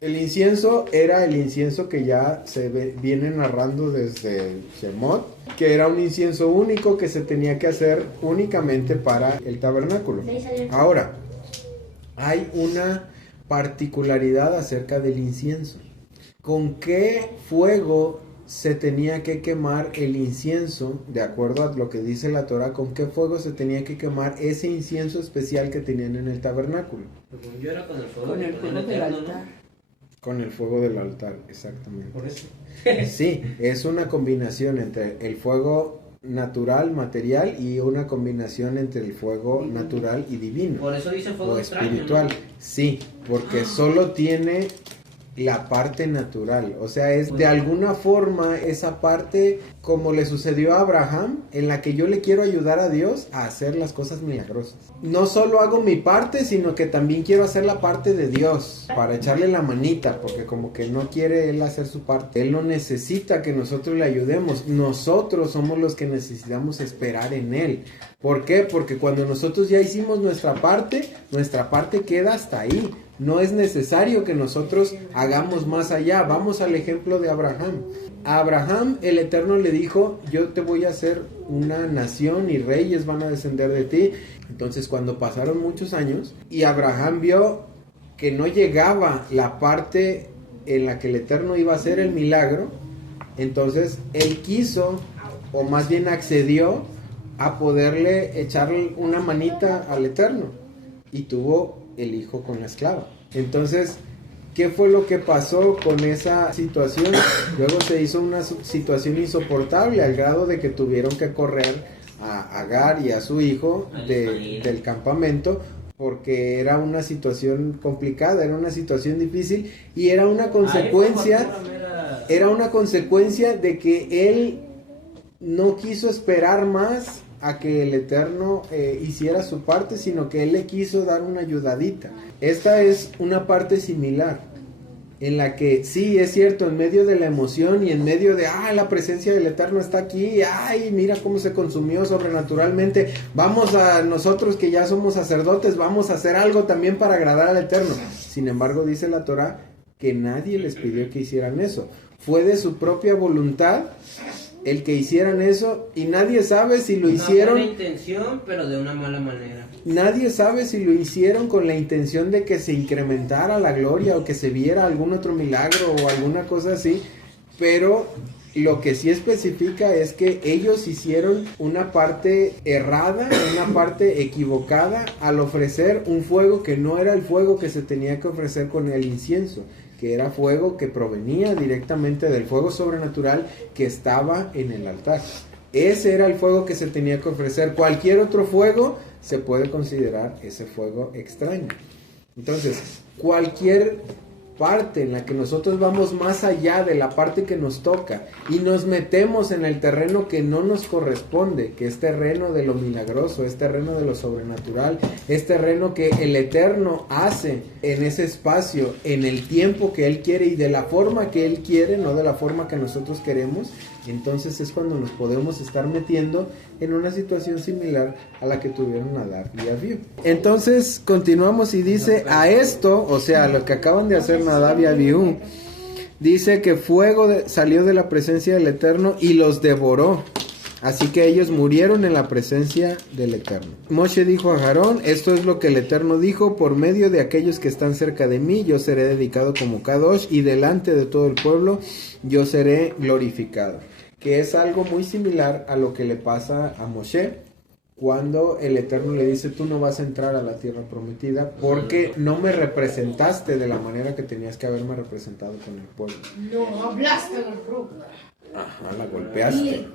El incienso era el incienso que ya se viene narrando desde Shemot, que era un incienso único que se tenía que hacer únicamente para el tabernáculo. Ahora, hay una particularidad acerca del incienso. ¿Con qué fuego se tenía que quemar el incienso? De acuerdo a lo que dice la Torah, ¿con qué fuego se tenía que quemar ese incienso especial que tenían en el tabernáculo? Yo era con el fuego, Con el fuego del Eterno, altar. ¿no? Con el fuego del altar, exactamente. Por eso. Sí, es una combinación entre el fuego natural, material, y una combinación entre el fuego natural y divino. Por eso dice fuego O extraño, espiritual. ¿no? Sí, porque solo tiene la parte natural, o sea, es de alguna forma esa parte, como le sucedió a Abraham, en la que yo le quiero ayudar a Dios a hacer las cosas milagrosas. No solo hago mi parte, sino que también quiero hacer la parte de Dios, para echarle la manita, porque como que no quiere él hacer su parte. Él no necesita que nosotros le ayudemos, nosotros somos los que necesitamos esperar en él. ¿Por qué? Porque cuando nosotros ya hicimos nuestra parte queda hasta ahí. No es necesario que nosotros hagamos más allá. Vamos al ejemplo de Abraham. A Abraham el Eterno le dijo, yo te voy a hacer una nación y reyes van a descender de ti. Entonces cuando pasaron muchos años y Abraham vio que no llegaba la parte en la que el Eterno iba a hacer el milagro, entonces él quiso, o más bien accedió, a poderle echarle una manita al Eterno. y tuvo el hijo con la esclava. Entonces, ¿qué fue lo que pasó con esa situación? Luego se hizo una situación insoportable al grado de que tuvieron que correr a Agar y a su hijo del campamento, porque era una situación complicada, era una situación difícil y era una consecuencia de que él no quiso esperar más a que el Eterno hiciera su parte, sino que él le quiso dar una ayudadita. Esta es una parte similar, en la que sí, es cierto, en medio de la emoción y en medio de, la presencia del Eterno está aquí, mira cómo se consumió sobrenaturalmente, vamos a nosotros que ya somos sacerdotes, vamos a hacer algo también para agradar al Eterno. Sin embargo, dice la Torá que nadie les pidió que hicieran eso, fue de su propia voluntad el que hicieran eso, y nadie sabe si lo hicieron... Una buena intención, pero de una mala manera. Nadie sabe si lo hicieron con la intención de que se incrementara la gloria o que se viera algún otro milagro o alguna cosa así, pero lo que sí especifica es que ellos hicieron una parte errada, una parte equivocada al ofrecer un fuego que no era el fuego que se tenía que ofrecer con el incienso, que era fuego que provenía directamente del fuego sobrenatural que estaba en el altar. Ese era el fuego que se tenía que ofrecer. Cualquier otro fuego se puede considerar ese fuego extraño. Entonces, cualquier parte en la que nosotros vamos más allá de la parte que nos toca y nos metemos en el terreno que no nos corresponde, que es terreno de lo milagroso, es terreno de lo sobrenatural, es terreno que el Eterno hace en ese espacio, en el tiempo que Él quiere y de la forma que Él quiere, no de la forma que nosotros queremos, entonces es cuando nos podemos estar metiendo en una situación similar a la que tuvieron Nadab y Abiú. Entonces continuamos y dice, a esto, o sea, lo que acaban de hacer Nadab y Abiú, dice que fuego salió de la presencia del Eterno y los devoró. Así que ellos murieron en la presencia del Eterno. Moshe dijo a Aarón, esto es lo que el Eterno dijo, por medio de aquellos que están cerca de mí, yo seré dedicado como Kadosh, y delante de todo el pueblo, yo seré glorificado. Que es algo muy similar a lo que le pasa a Moshe, cuando el Eterno le dice, tú no vas a entrar a la tierra prometida, porque no me representaste de la manera que tenías que haberme representado con el pueblo. No hablaste del pueblo. Ajá, la golpeaste.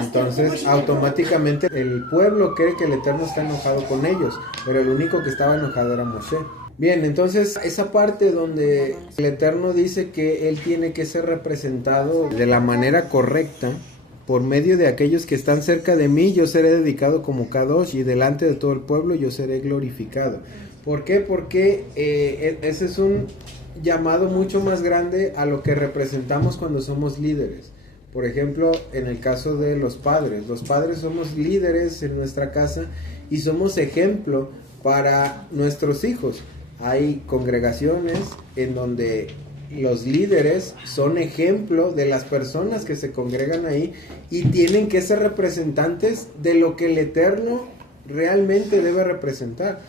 Entonces automáticamente el pueblo cree que el Eterno está enojado con ellos, pero el único que estaba enojado era Moshe. Bien, entonces esa parte donde el Eterno dice que Él tiene que ser representado de la manera correcta, por medio de aquellos que están cerca de mí, yo seré dedicado como Kadosh, y delante de todo el pueblo yo seré glorificado. ¿Por qué? Porque ese es un llamado mucho más grande a lo que representamos cuando somos líderes. Por ejemplo, en el caso de los padres somos líderes en nuestra casa y somos ejemplo para nuestros hijos. Hay congregaciones en donde los líderes son ejemplo de las personas que se congregan ahí y tienen que ser representantes de lo que el Eterno realmente debe representar.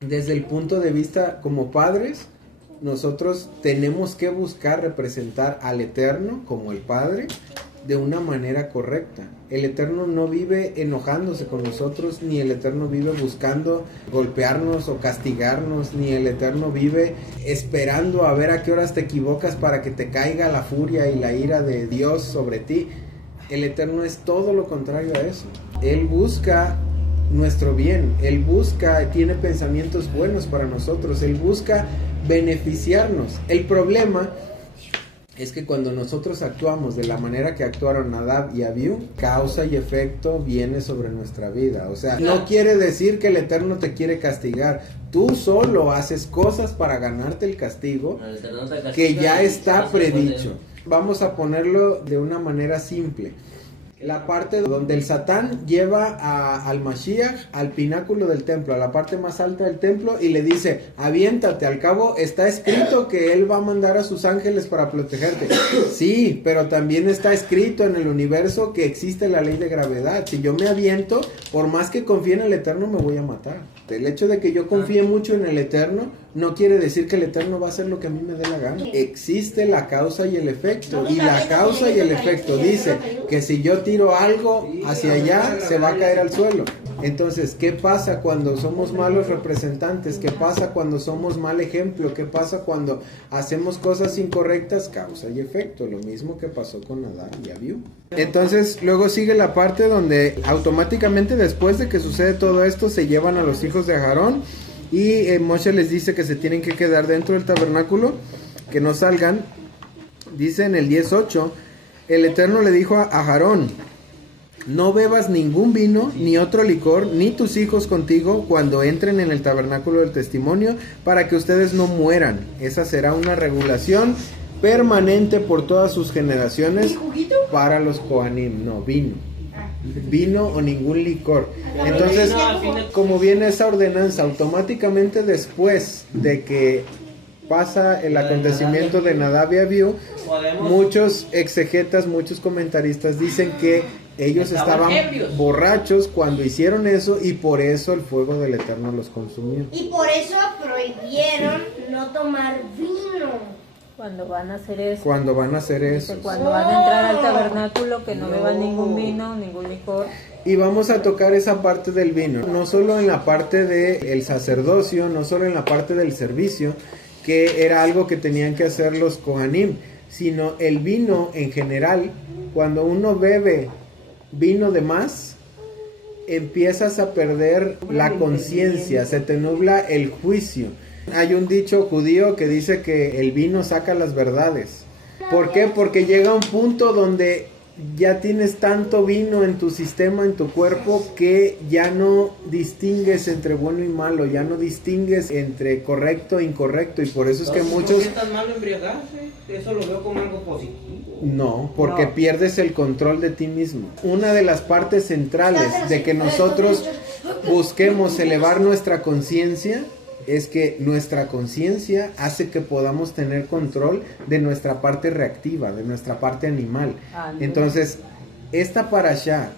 Desde el punto de vista como padres, nosotros tenemos que buscar representar al Eterno como el Padre de una manera correcta. El Eterno no vive enojándose con nosotros, ni el Eterno vive buscando golpearnos o castigarnos, ni el Eterno vive esperando a ver a qué horas te equivocas para que te caiga la furia y la ira de Dios sobre ti. El Eterno es todo lo contrario a eso. Él busca nuestro bien, Él tiene pensamientos buenos para nosotros, Él busca beneficiarnos. El problema es que cuando nosotros actuamos de la manera que actuaron Nadab y Abiú, causa y efecto viene sobre nuestra vida. O sea, no quiere decir que el Eterno te quiere castigar. Tú solo haces cosas para ganarte el castigo que ya está predicho. Vamos a ponerlo de una manera simple. La parte donde el Satán lleva al Mashiach al pináculo del templo, a la parte más alta del templo, y le dice, aviéntate, al cabo está escrito que él va a mandar a sus ángeles para protegerte. Sí, pero también está escrito en el universo que existe la ley de gravedad. Si yo me aviento, por más que confíe en el Eterno, me voy a matar. El hecho de que yo confíe mucho en el Eterno no quiere decir que el Eterno va a hacer lo que a mí me dé la gana. Existe la causa y el efecto, y la causa y el efecto dice que si yo tiro algo hacia allá, se va a caer al suelo. Entonces, ¿qué pasa cuando somos malos representantes? ¿Qué pasa cuando somos mal ejemplo? ¿Qué pasa cuando hacemos cosas incorrectas? Causa y efecto, lo mismo que pasó con Adán y Abiú. Entonces, luego sigue la parte donde automáticamente después de que sucede todo esto, se llevan a los hijos de Aarón y Moshe les dice que se tienen que quedar dentro del tabernáculo, que no salgan. Dice en el 10:8, el Eterno le dijo a Aarón: no bebas ningún vino, ni otro licor, ni tus hijos contigo cuando entren en el tabernáculo del testimonio, para que ustedes no mueran. Esa será una regulación permanente por todas sus generaciones para los Kohanim. No, vino o ningún licor. Entonces, como viene esa ordenanza, automáticamente después de que pasa el acontecimiento de Nadab y Abiú, muchos exegetas, muchos comentaristas dicen que ellos estaban borrachos cuando hicieron eso y por eso el fuego del Eterno los consumió. Y por eso prohibieron no tomar vino. Cuando van a hacer eso. Cuando van a hacer eso. Cuando van a entrar al tabernáculo, que no beban ningún vino, ningún licor. Y vamos a tocar esa parte del vino, no solo en la parte del sacerdocio, no solo en la parte del servicio, que era algo que tenían que hacer los Kohanim, sino el vino en general. Cuando uno bebe vino de más, empiezas a perder la conciencia, se te nubla el juicio. Hay un dicho judío que dice que el vino saca las verdades. ¿Por qué? Porque llega un punto donde ya tienes tanto vino en tu sistema, en tu cuerpo, que ya no distingues entre bueno y malo, ya no distingues entre correcto e incorrecto, y por eso es que muchos... ¿Por qué es tan malo embriagarse? Eso lo veo como algo positivo. No, porque pierdes el control de ti mismo. Una de las partes centrales de que nosotros busquemos elevar nuestra conciencia es que nuestra conciencia hace que podamos tener control de nuestra parte reactiva, de nuestra parte animal. Entonces, esta parashá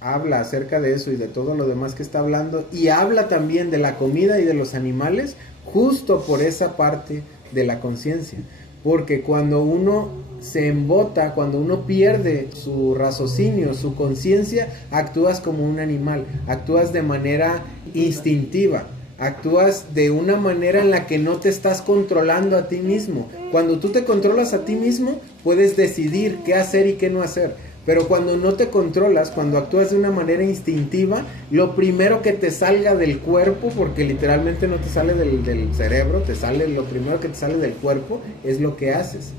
habla acerca de eso y de todo lo demás que está hablando, y habla también de la comida y de los animales, justo por esa parte de la conciencia. Porque cuando uno se embota, cuando uno pierde su raciocinio, su conciencia, actúas como un animal, actúas de manera instintiva. Actúas de una manera en la que no te estás controlando a ti mismo. Cuando tú te controlas a ti mismo, puedes decidir qué hacer y qué no hacer. Pero cuando no te controlas, cuando actúas de una manera instintiva, lo primero que te salga del cuerpo, porque literalmente no te sale del cerebro, lo primero que te sale del cuerpo es lo que haces.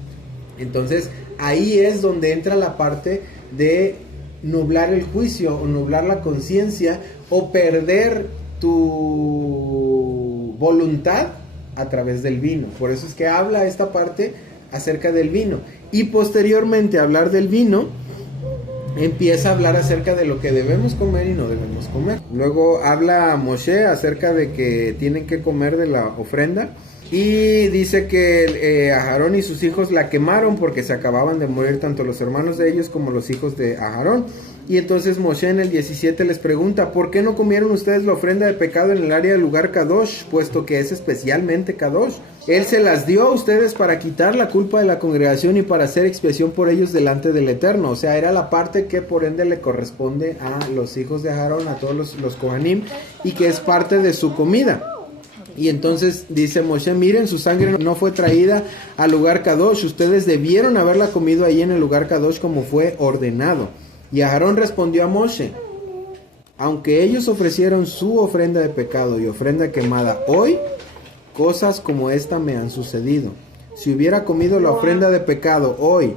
Entonces, ahí es donde entra la parte de nublar el juicio o nublar la conciencia o perder tu voluntad a través del vino. Por eso es que habla esta parte acerca del vino, y posteriormente a hablar del vino empieza a hablar acerca de lo que debemos comer y no debemos comer. Luego habla Moshe acerca de que tienen que comer de la ofrenda, y dice que Aarón y sus hijos la quemaron porque se acababan de morir tanto los hermanos de ellos como los hijos de Aarón. Y entonces Moshe en el 17 les pregunta: ¿por qué no comieron ustedes la ofrenda de pecado en el área del lugar Kadosh, puesto que es especialmente Kadosh? Él se las dio a ustedes para quitar la culpa de la congregación y para hacer expiación por ellos delante del Eterno. O sea, era la parte que por ende le corresponde a los hijos de Aarón, a todos los Kohanim, y que es parte de su comida. Y entonces dice Moshe: miren, su sangre no fue traída al lugar Kadosh, ustedes debieron haberla comido ahí en el lugar Kadosh como fue ordenado. Y Aarón respondió a Moshe: aunque ellos ofrecieron su ofrenda de pecado y ofrenda quemada hoy, cosas como esta me han sucedido. Si hubiera comido la ofrenda de pecado hoy,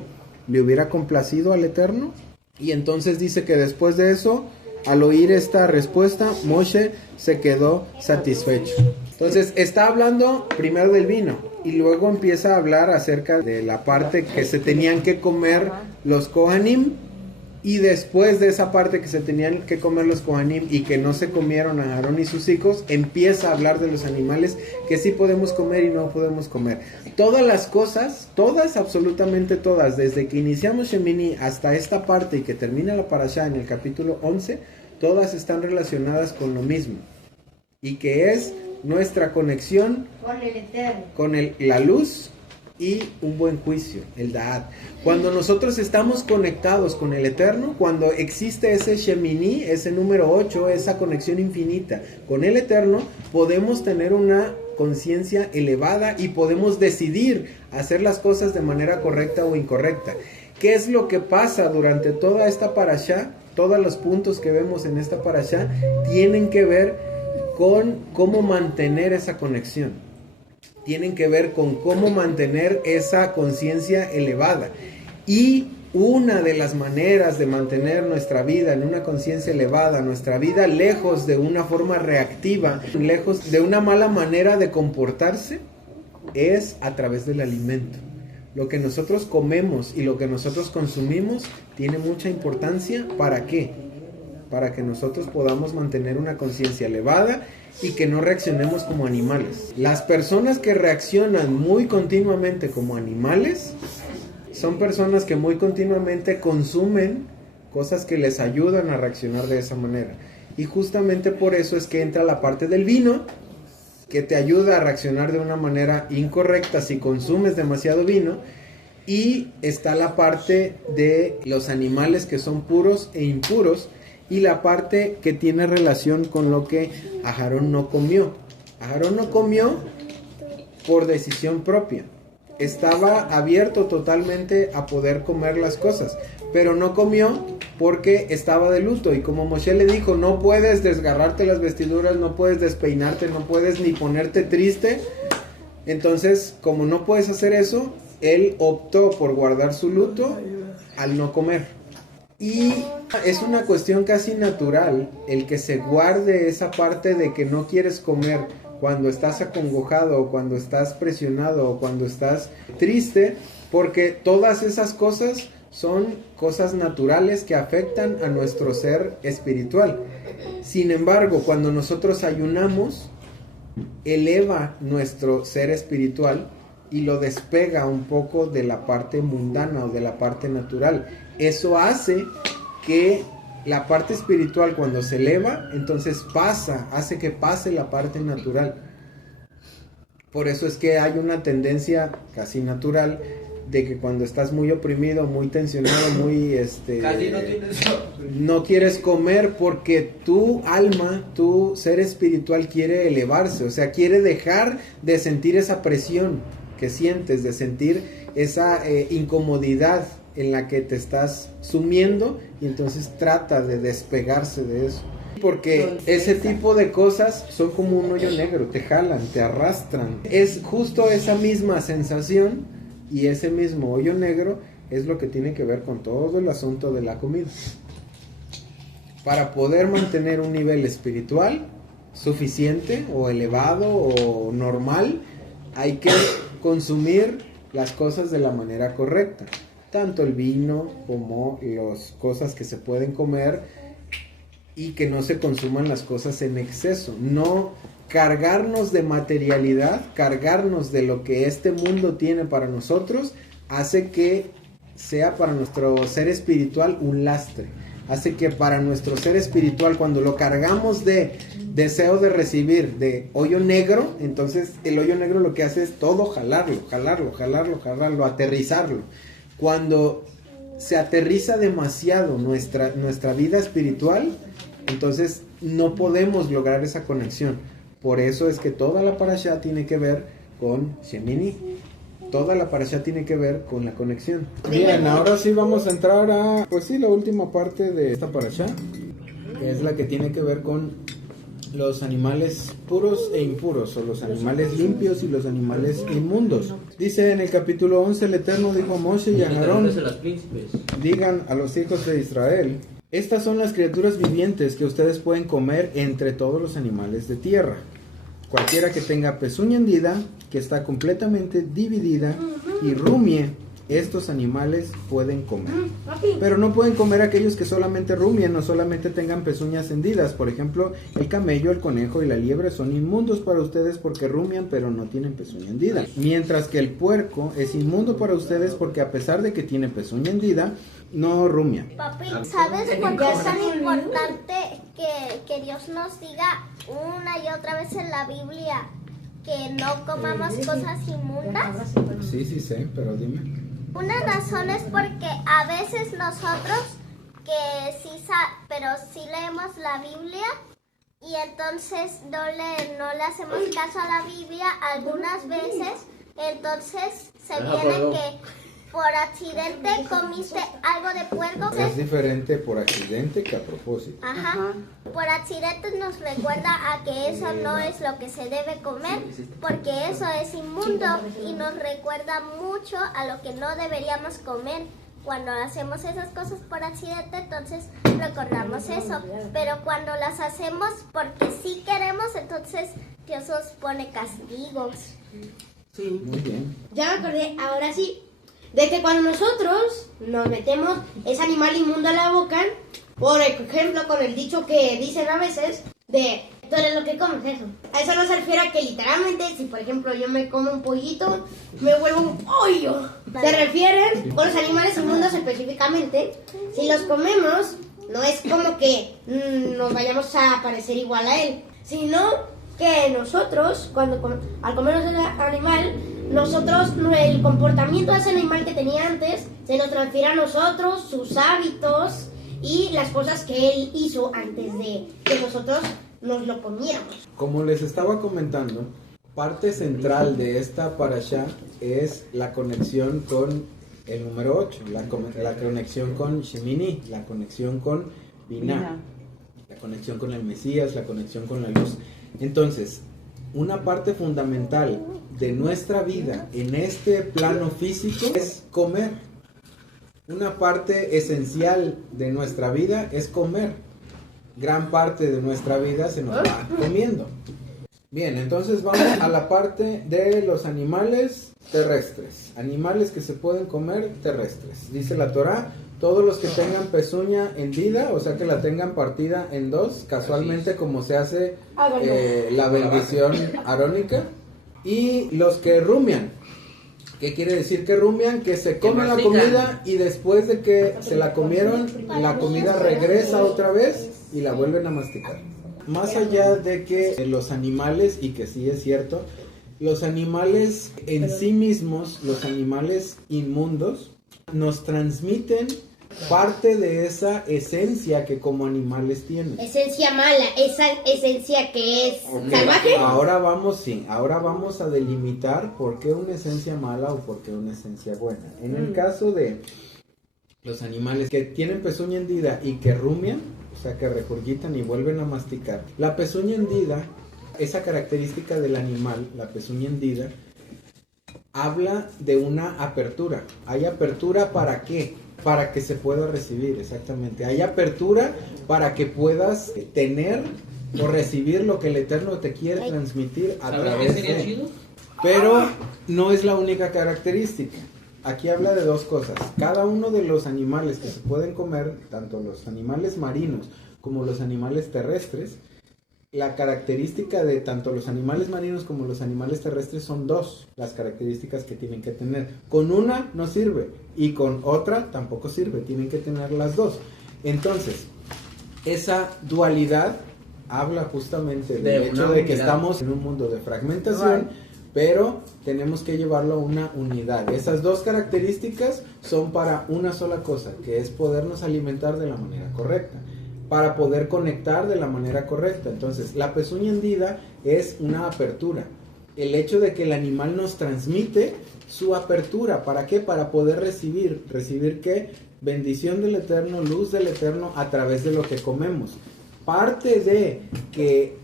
¿le hubiera complacido al Eterno? Y entonces dice que después de eso, al oír esta respuesta, Moshe se quedó satisfecho. Entonces está hablando primero del vino y luego empieza a hablar acerca de la parte que se tenían que comer los Kohanim. Y después de esa parte que se tenían que comer los Kohanim y que no se comieron a Aarón y sus hijos, empieza a hablar de los animales que sí podemos comer y no podemos comer. Todas las cosas, todas, absolutamente todas, desde que iniciamos Shemini hasta esta parte y que termina la parashá en el capítulo 11, todas están relacionadas con lo mismo. Y que es nuestra conexión con el Eterno, con la luz y un buen juicio, el Da'at. Cuando nosotros estamos conectados con el Eterno, cuando existe ese Shemini, ese número 8, esa conexión infinita con el Eterno, podemos tener una conciencia elevada y podemos decidir hacer las cosas de manera correcta o incorrecta. ¿Qué es lo que pasa durante toda esta parashá? Todos los puntos que vemos en esta parashá tienen que ver con cómo mantener esa conexión. Tienen que ver con cómo mantener esa conciencia elevada. Y una de las maneras de mantener nuestra vida en una conciencia elevada, nuestra vida lejos de una forma reactiva, lejos de una mala manera de comportarse, es a través del alimento. Lo que nosotros comemos y lo que nosotros consumimos tiene mucha importancia. ¿Para qué? Para que nosotros podamos mantener una conciencia elevada y que no reaccionemos como animales. Las personas que reaccionan muy continuamente como animales son personas que muy continuamente consumen cosas que les ayudan a reaccionar de esa manera. Y justamente por eso es que entra la parte del vino, que te ayuda a reaccionar de una manera incorrecta si consumes demasiado vino. Y está la parte de los animales que son puros e impuros, y la parte que tiene relación con lo que Aarón no comió. Aarón no comió por decisión propia. Estaba abierto totalmente a poder comer las cosas, pero no comió porque estaba de luto. Y como Moshe le dijo, no puedes desgarrarte las vestiduras, no puedes despeinarte, no puedes ni ponerte triste. Entonces, como no puedes hacer eso, él optó por guardar su luto al no comer. Y es una cuestión casi natural el que se guarde esa parte de que no quieres comer cuando estás acongojado, o cuando estás presionado, o cuando estás triste, porque todas esas cosas son cosas naturales que afectan a nuestro ser espiritual. Sin embargo, cuando nosotros ayunamos, eleva nuestro ser espiritual y lo despega un poco de la parte mundana o de la parte natural. Eso hace que la parte espiritual, cuando se eleva, entonces hace que pase la parte natural. Por eso es que hay una tendencia casi natural de que cuando estás muy oprimido, muy tensionado, muy casi no tienes... no quieres comer, porque tu alma, tu ser espiritual quiere elevarse, o sea, quiere dejar de sentir esa presión que sientes, de sentir esa incomodidad en la que te estás sumiendo, y entonces trata de despegarse de eso. Porque ese tipo de cosas son como un hoyo negro, te jalan, te arrastran. Es justo esa misma sensación, y ese mismo hoyo negro es lo que tiene que ver con todo el asunto de la comida. Para poder mantener un nivel espiritual suficiente o elevado o normal, hay que consumir las cosas de la manera correcta. Tanto el vino como las cosas que se pueden comer, y que no se consuman las cosas en exceso. No cargarnos de materialidad, cargarnos de lo que este mundo tiene para nosotros, hace que sea para nuestro ser espiritual un lastre. Hace que para nuestro ser espiritual, cuando lo cargamos de deseo de recibir, de hoyo negro, entonces el hoyo negro lo que hace es todo jalarlo, aterrizarlo. Cuando se aterriza demasiado nuestra vida espiritual, entonces no podemos lograr esa conexión. Por eso es que toda la parashá tiene que ver con Shemini. Toda la parashá tiene que ver con la conexión. Bien, ahora sí vamos a entrar a, pues sí, la última parte de esta parashá, que es la que tiene que ver con los animales puros e impuros, o los animales limpios y los animales inmundos. Dice en el capítulo 11, el Eterno dijo a Moshe y a Aarón, digan a los hijos de Israel, estas son las criaturas vivientes que ustedes pueden comer entre todos los animales de tierra. Cualquiera que tenga pezuña hendida, que está completamente dividida, y rumie, estos animales pueden comer. Pero no pueden comer aquellos que solamente rumien o solamente tengan pezuñas hendidas. Por ejemplo, el camello, el conejo y la liebre son inmundos para ustedes porque rumian pero no tienen pezuña hendida. Mientras que el puerco es inmundo para ustedes porque a pesar de que tiene pezuña hendida, no rumia. Papi, ¿sabes por qué es tan importante que Dios nos diga una y otra vez en la Biblia que no comamos cosas inmundas? Sí, sí sé, pero dime. Una razón es porque a veces nosotros que pero sí leemos la Biblia y entonces no le hacemos caso a la Biblia algunas veces, entonces se viene que por accidente comiste algo de puerco. Es diferente por accidente que a propósito. Ajá. Por accidente nos recuerda a que eso no es lo que se debe comer, porque eso es inmundo y nos recuerda mucho a lo que no deberíamos comer. Cuando hacemos esas cosas por accidente, entonces recordamos eso. Pero cuando las hacemos porque sí queremos, entonces Dios nos pone castigos. Sí. Muy bien. Ya me acordé, ahora sí, de que cuando nosotros nos metemos ese animal inmundo a la boca, por ejemplo, con el dicho que dicen a veces, de tú eres lo que comes, eso. A eso no se refiere a que literalmente, si por ejemplo yo me como un pollito, me vuelvo un pollo. Se refieren con los animales inmundos específicamente. Si los comemos, no es como que nos vayamos a parecer igual a él, sino que nosotros, al comernos el animal, el comportamiento de ese animal que tenía antes, se nos transfiere a nosotros, sus hábitos y las cosas que él hizo antes de que nosotros nos lo comiéramos. Como les estaba comentando, parte central de esta parashá es la conexión con el número 8, la conexión con Shemini, la conexión con Binah, la conexión con el Mesías, la conexión con la luz. Entonces, una parte fundamental de nuestra vida en este plano físico es comer. Una parte esencial de nuestra vida es comer. Gran parte de nuestra vida se nos va comiendo. Bien, entonces vamos a la parte de los animales terrestres. Animales que se pueden comer terrestres. Dice la Torá, todos los que tengan pezuña hendida, o sea que la tengan partida en dos, casualmente como se hace la bendición arónica. Y los que rumian. ¿Qué quiere decir que rumian? Que se comen la comida y después de que se la comieron, la comida regresa otra vez y la vuelven a masticar. Más allá de que los animales, y que sí es cierto, los animales en sí mismos, los animales inmundos, nos transmiten parte de esa esencia que como animales tienen. Esencia mala, esa esencia que es salvaje. Ahora vamos a delimitar por qué una esencia mala o por qué una esencia buena. En el caso de los animales que tienen pezuña hendida y que rumian, o sea que regurgitan y vuelven a masticar, la pezuña hendida, esa característica del animal, la pezuña hendida, habla de una apertura. ¿Hay apertura para qué? Para que se pueda recibir, exactamente. Hay apertura para que puedas tener o recibir lo que el Eterno te quiere transmitir a través de. Pero no es la única característica. Aquí habla de dos cosas. Cada uno de los animales que se pueden comer, tanto los animales marinos como los animales terrestres, la característica de tanto los animales marinos como los animales terrestres son dos las características que tienen que tener. Con una no sirve y con otra tampoco sirve, tienen que tener las dos. Entonces, esa dualidad habla justamente del hecho de que estamos en un mundo de fragmentación, pero tenemos que llevarlo a una unidad. Esas dos características son para una sola cosa, que es podernos alimentar de la manera correcta, para poder conectar de la manera correcta. Entonces, la pezuña hendida es una apertura. El hecho de que el animal nos transmite su apertura. ¿Para qué? Para poder recibir. ¿Recibir qué? Bendición del Eterno, luz del Eterno a través de lo que comemos. Parte de que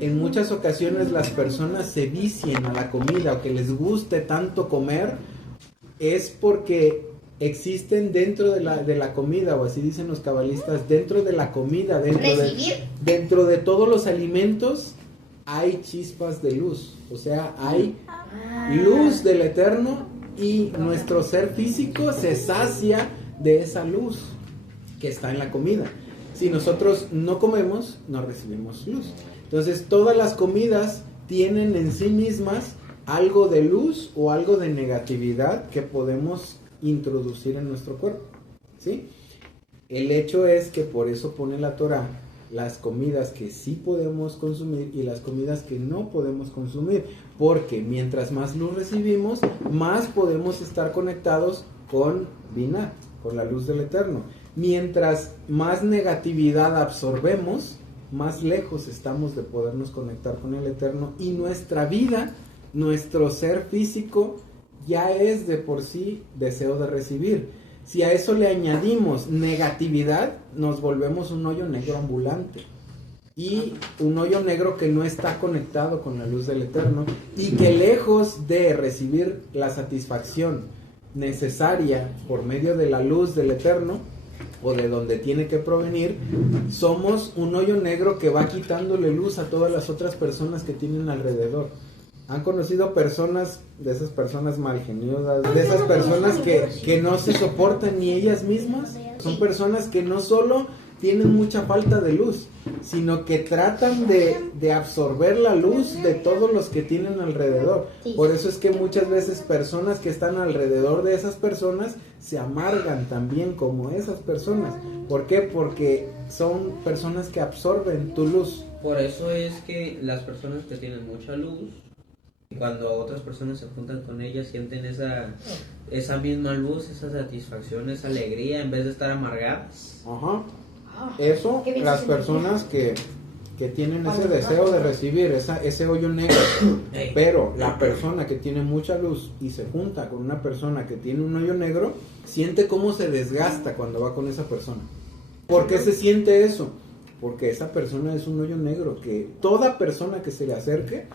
en muchas ocasiones las personas se vicien a la comida o que les guste tanto comer es porque existen dentro de la comida, o así dicen los cabalistas, dentro de la comida, dentro de todos los alimentos hay chispas de luz, o sea, hay luz del Eterno y nuestro ser físico se sacia de esa luz que está en la comida. Si nosotros no comemos, no recibimos luz. Entonces, todas las comidas tienen en sí mismas algo de luz o algo de negatividad que podemos introducir en nuestro cuerpo, ¿sí? El hecho es que por eso pone la Torá las comidas que sí podemos consumir y las comidas que no podemos consumir, porque mientras más luz recibimos, más podemos estar conectados con Binah, con la luz del Eterno. Mientras más negatividad absorbemos, más lejos estamos de podernos conectar con el Eterno, y nuestra vida, nuestro ser físico ya es de por sí deseo de recibir. Si a eso le añadimos negatividad, nos volvemos un hoyo negro ambulante, y un hoyo negro que no está conectado con la luz del Eterno, y que lejos de recibir la satisfacción necesaria por medio de la luz del Eterno, o de donde tiene que provenir, somos un hoyo negro que va quitándole luz a todas las otras personas que tienen alrededor. ¿Han conocido personas, de esas personas malgeniosas, de esas personas que no se soportan ni ellas mismas? Son personas que no solo tienen mucha falta de luz, sino que tratan de absorber la luz de todos los que tienen alrededor. Por eso es que muchas veces personas que están alrededor de esas personas se amargan también como esas personas. ¿Por qué? Porque son personas que absorben tu luz. Por eso es que las personas que tienen mucha luz, cuando otras personas se juntan con ellas, sienten esa misma luz, esa satisfacción, esa alegría, en vez de estar amargadas. Ajá. Eso, las personas que tienen ese deseo de recibir ese hoyo negro, pero la persona que tiene mucha luz y se junta con una persona que tiene un hoyo negro, siente cómo se desgasta cuando va con esa persona. ¿Por qué se siente eso? Porque esa persona es un hoyo negro que toda persona que se le acerque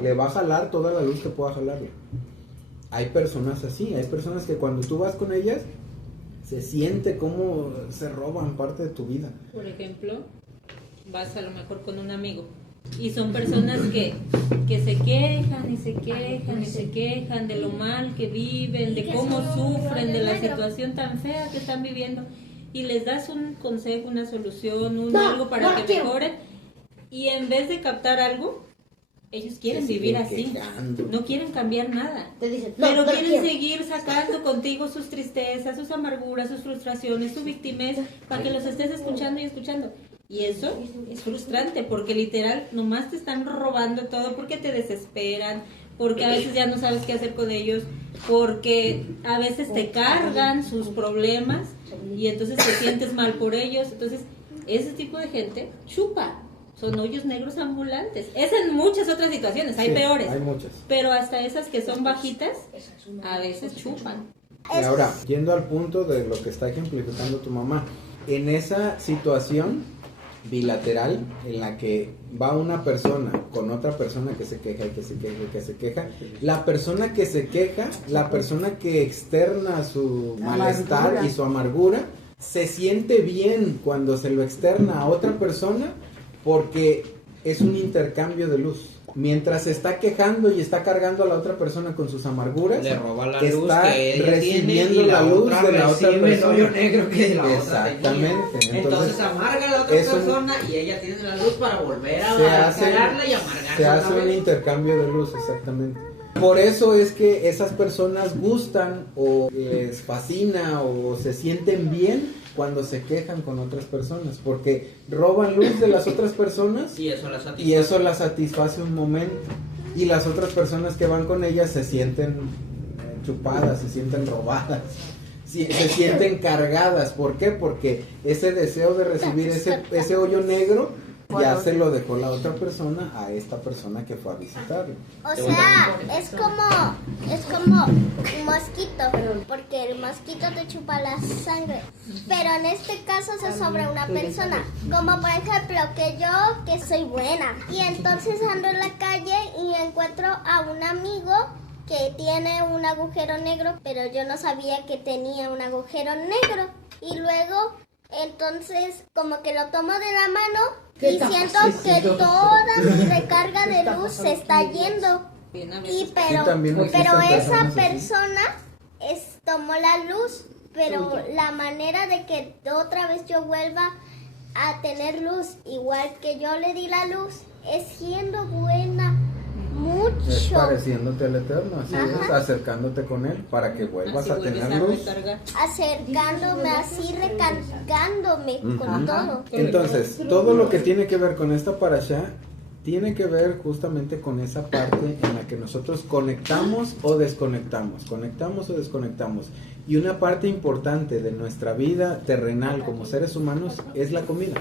le va a jalar toda la luz que pueda jalarle. Hay personas así, hay personas que cuando tú vas con ellas, se siente como se roban parte de tu vida. Por ejemplo, vas a lo mejor con un amigo y son personas que se quejan y se quejan y se quejan de lo mal que viven, de cómo sufren, de la situación tan fea que están viviendo, y les das un consejo, una solución, algo para que mejoren, y en vez de captar algo, ellos quieren vivir así, quejando. no quieren cambiar nada, Te dicen, pero quieren seguir sacando contigo sus tristezas, sus amarguras, sus frustraciones, su victimez, para que los estés escuchando y escuchando. Y eso es frustrante, porque literal nomás te están robando todo, porque te desesperan, porque a veces ya no sabes qué hacer con ellos, porque a veces te cargan sus problemas y entonces te sientes mal por ellos. Entonces ese tipo de gente chupa. Son hoyos negros ambulantes. Es en muchas otras situaciones, hay peores. Hay muchas. Pero hasta esas que son bajitas, a veces chupan. Y ahora, yendo al punto de lo que está ejemplificando tu mamá, en esa situación bilateral en la que va una persona con otra persona que se queja y que se queja y que se queja, la persona que se queja, la persona que externa su malestar y su amargura, se siente bien cuando se lo externa a otra persona, porque es un intercambio de luz. Mientras se está quejando y está cargando a la otra persona con sus amarguras, Le roba la está luz que ella recibiendo tiene y la luz otra de la otra recibe el persona. hoyo negro que la otra Exactamente. tenía. Entonces amarga a la otra persona y ella tiene la luz para volver a calarla y amargarse. Se hace otra un vez. intercambio de luz, exactamente. Por eso es que esas personas gustan o les fascina o se sienten bien cuando se quejan con otras personas, porque roban luz de las otras personas y eso la satisface. y eso la satisface un momento, y las otras personas que van con ellas se sienten chupadas, se sienten robadas, se sienten cargadas. ¿Por qué? Porque ese deseo de recibir ese hoyo negro ya se lo dejó la otra persona a esta persona que fue a visitarlo. O sea, es como un mosquito, porque el mosquito te chupa la sangre. Pero en este caso es sobre una persona. Como por ejemplo que yo, que soy buena, y entonces ando en la calle y encuentro a un amigo que tiene un agujero negro, pero yo no sabía que tenía un agujero negro. Y luego, entonces, como que lo tomo de la mano y siento que toda mi recarga de luz se está yendo. Pero esa persona tomó la luz, pero la manera de que otra vez yo vuelva a tener luz, igual que yo le di la luz, es siendo buena, muy Es mucho. pareciéndote al Eterno, así es, acercándote con Él para que vuelvas Así a vuelves tener a luz. recargar. Acercándome así, recargándome con todo. Entonces, todo lo que tiene que ver con esta parashá tiene que ver justamente con esa parte en la que nosotros conectamos o desconectamos, y una parte importante de nuestra vida terrenal como seres humanos es la comida,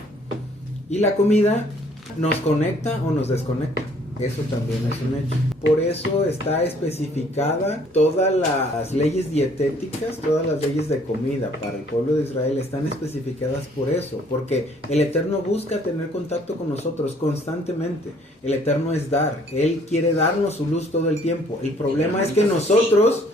y la comida nos conecta o nos desconecta. Eso también es un hecho. Por eso está especificada todas las leyes dietéticas, todas las leyes de comida para el pueblo de Israel están especificadas por eso, porque el Eterno busca tener contacto con nosotros constantemente. El Eterno es dar, Él quiere darnos su luz todo el tiempo. El problema es que nosotros,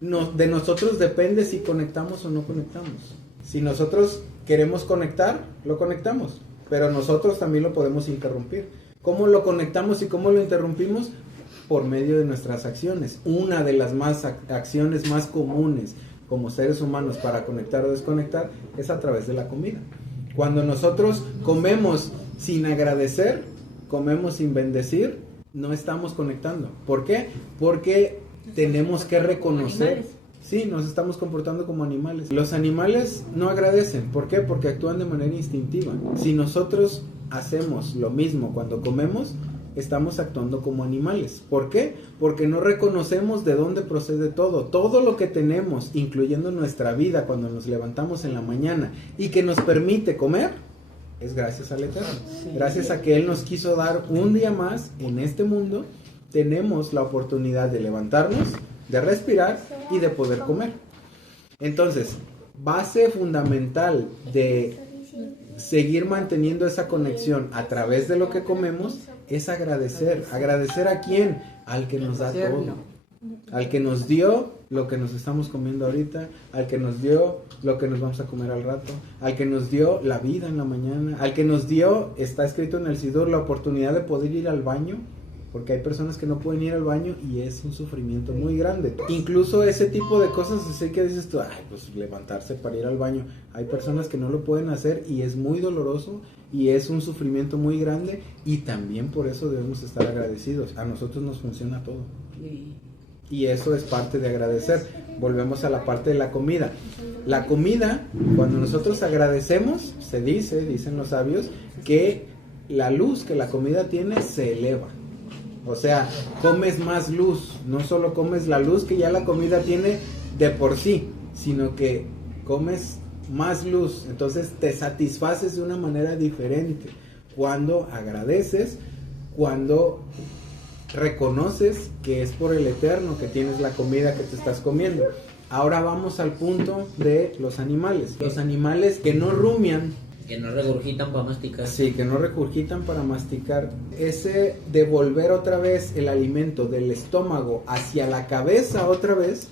de nosotros depende si conectamos o no conectamos. Si nosotros queremos conectar, lo conectamos, pero nosotros también lo podemos interrumpir. ¿Cómo lo conectamos y cómo lo interrumpimos? Por medio de nuestras acciones. Una de las acciones más comunes como seres humanos para conectar o desconectar es a través de la comida. Cuando nosotros comemos sin agradecer, comemos sin bendecir, no estamos conectando. ¿Por qué? Porque tenemos que reconocer. Sí, nos estamos comportando como animales. Los animales no agradecen. ¿Por qué? Porque actúan de manera instintiva. Si nosotros hacemos lo mismo cuando comemos, estamos actuando como animales. ¿Por qué? Porque no reconocemos de dónde procede todo. Todo lo que tenemos, incluyendo nuestra vida cuando nos levantamos en la mañana y que nos permite comer, es gracias al Eterno. Gracias a que Él nos quiso dar un día más en este mundo, tenemos la oportunidad de levantarnos, de respirar y de poder comer. Entonces, base fundamental de seguir manteniendo esa conexión a través de lo que comemos es agradecer. ¿Agradecer a quién? Al que nos da todo. Al que nos dio lo que nos estamos comiendo ahorita, al que nos dio lo que nos vamos a comer al rato, al que nos dio la vida en la mañana, al que nos dio, está escrito en el Sidur, la oportunidad de poder ir al baño, porque hay personas que no pueden ir al baño y es un sufrimiento muy grande. Incluso ese tipo de cosas, así que dices tú, ay, pues levantarse para ir al baño. Hay personas que no lo pueden hacer y es muy doloroso y es un sufrimiento muy grande, y también por eso debemos estar agradecidos. A nosotros nos funciona todo. Y eso es parte de agradecer. Volvemos a la parte de la comida. La comida, cuando nosotros agradecemos, dicen los sabios, que la luz que la comida tiene se eleva. O sea, comes más luz, no solo comes la luz que ya la comida tiene de por sí, sino que comes más luz, entonces te satisfaces de una manera diferente cuando agradeces, cuando reconoces que es por el Eterno que tienes la comida que te estás comiendo. Ahora vamos al punto de los animales. Los animales que no rumian, que no regurgitan para masticar. Sí, que no regurgitan para masticar. Ese devolver otra vez el alimento del estómago hacia la cabeza otra vez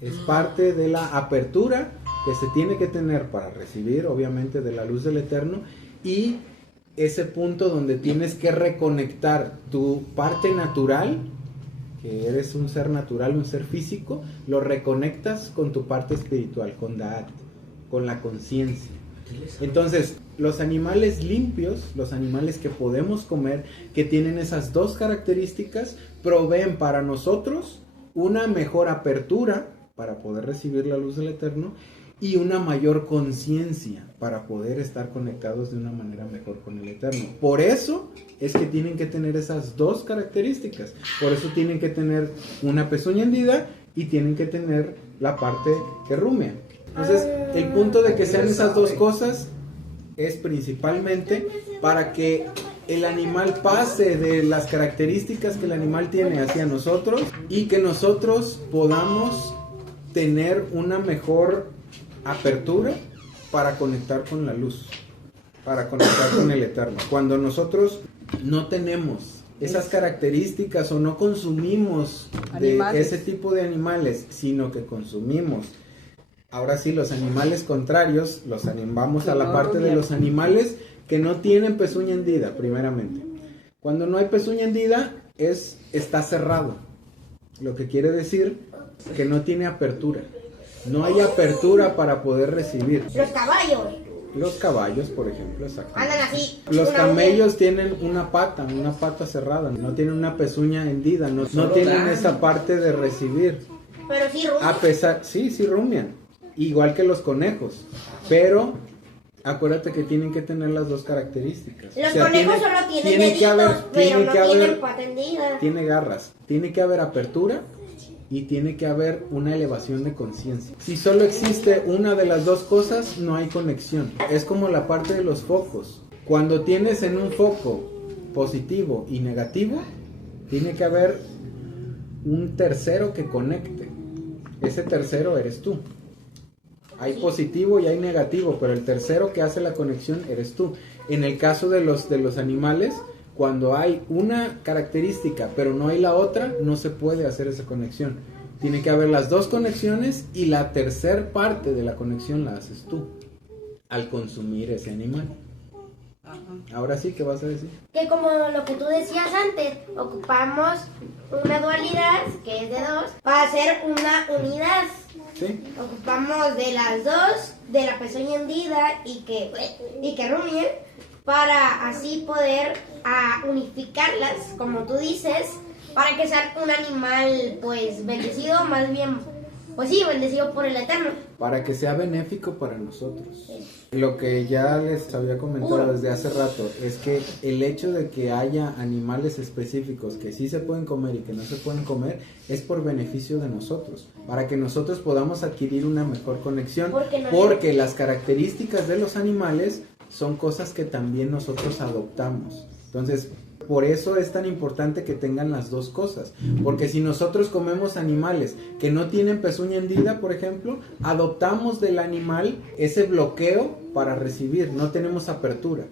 es parte de la apertura que se tiene que tener para recibir, obviamente, de la luz del Eterno, y ese punto donde tienes que reconectar tu parte natural, que eres un ser natural, un ser físico, lo reconectas con tu parte espiritual, con Da'at, con la conciencia. Entonces, los animales limpios, los animales que podemos comer, que tienen esas dos características, proveen para nosotros una mejor apertura para poder recibir la luz del Eterno y una mayor conciencia para poder estar conectados de una manera mejor con el Eterno. Por eso es que tienen que tener esas dos características. Por eso tienen que tener una pezuña hendida y tienen que tener la parte que rumea. Entonces, el punto de que sean esas dos cosas es principalmente para que el animal pase de las características que el animal tiene hacia nosotros y que nosotros podamos tener una mejor apertura para conectar con la luz, para conectar con el Eterno. Cuando nosotros no tenemos esas características o no consumimos de ese tipo de animales, sino que consumimos, ahora sí, los animales contrarios, vamos a la parte de los animales que no tienen pezuña hendida, primeramente. Cuando no hay pezuña hendida, está cerrado, lo que quiere decir que no tiene apertura. No hay apertura para poder recibir. Los caballos. Los caballos, por ejemplo, exactamente. Andan así. Los una camellos tienen una pata cerrada, no tienen una pezuña hendida, no Solo tienen dan. esa parte de recibir. uña. Pero sí, rumian. A pesar, sí rumian, igual que los conejos, pero acuérdate que tienen que tener las dos características. Los O sea, conejos solo tienen tiene que deditos, haber- pero tiene no que tienen haber- pata hendida. Tiene garras, tiene que haber apertura y tiene que haber una elevación de conciencia. Si solo existe una de las dos cosas, no hay conexión. Es como la parte de los focos. Cuando tienes en un foco positivo y negativo, tiene que haber un tercero que conecte. Ese tercero eres tú. Hay positivo y hay negativo, pero el tercero que hace la conexión eres tú. En el caso de los animales, cuando hay una característica pero no hay la otra, no se puede hacer esa conexión. Tiene que haber las dos conexiones y la tercer parte de la conexión la haces tú al consumir ese animal. Ahora sí, ¿qué vas a decir? Que como lo que tú decías antes, ocupamos una dualidad, que es de dos, para hacer una unidad. ¿Sí? Ocupamos de las dos, de la pezuña hendida y que rumien, para así poder unificarlas, como tú dices, para que sean un animal pues bendecido, más bien, pues sí, bendecido por el Eterno. Para que sea benéfico para nosotros. Lo que ya les había comentado desde hace rato es que el hecho de que haya animales específicos que sí se pueden comer y que no se pueden comer es por beneficio de nosotros, para que nosotros podamos adquirir una mejor conexión, porque las características de los animales son cosas que también nosotros adoptamos. Entonces, por eso es tan importante que tengan las dos cosas, porque si nosotros comemos animales que no tienen pezuña hendida, por ejemplo, adoptamos del animal ese bloqueo para recibir, no tenemos apertura.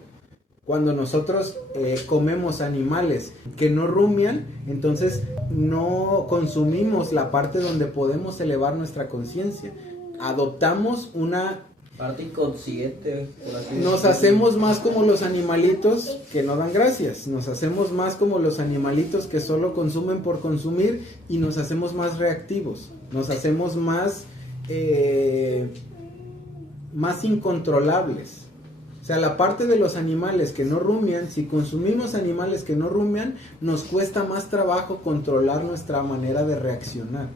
Cuando nosotros comemos animales que no rumian, entonces no consumimos la parte donde podemos elevar nuestra conciencia. Adoptamos una... Parte inconsciente, por así Nos decirlo. hacemos más como los animalitos que no dan gracias. Nos hacemos más como los animalitos que solo consumen por consumir y nos hacemos más reactivos. Nos hacemos más incontrolables. O sea, la parte de los animales que no rumian, si consumimos animales que no rumian, nos cuesta más trabajo controlar nuestra manera de reaccionar.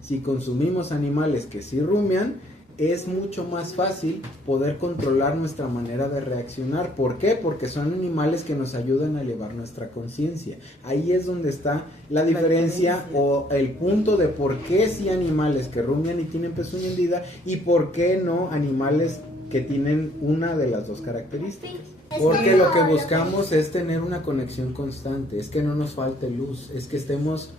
Si consumimos animales que sí rumian, es mucho más fácil poder controlar nuestra manera de reaccionar. ¿Por qué? Porque son animales que nos ayudan a elevar nuestra conciencia. Ahí es donde está la diferencia o el punto de por qué sí animales que rumian y tienen pezuña hendida y por qué no animales que tienen una de las dos características. Porque lo que buscamos es tener una conexión constante, es que no nos falte luz, es que estemos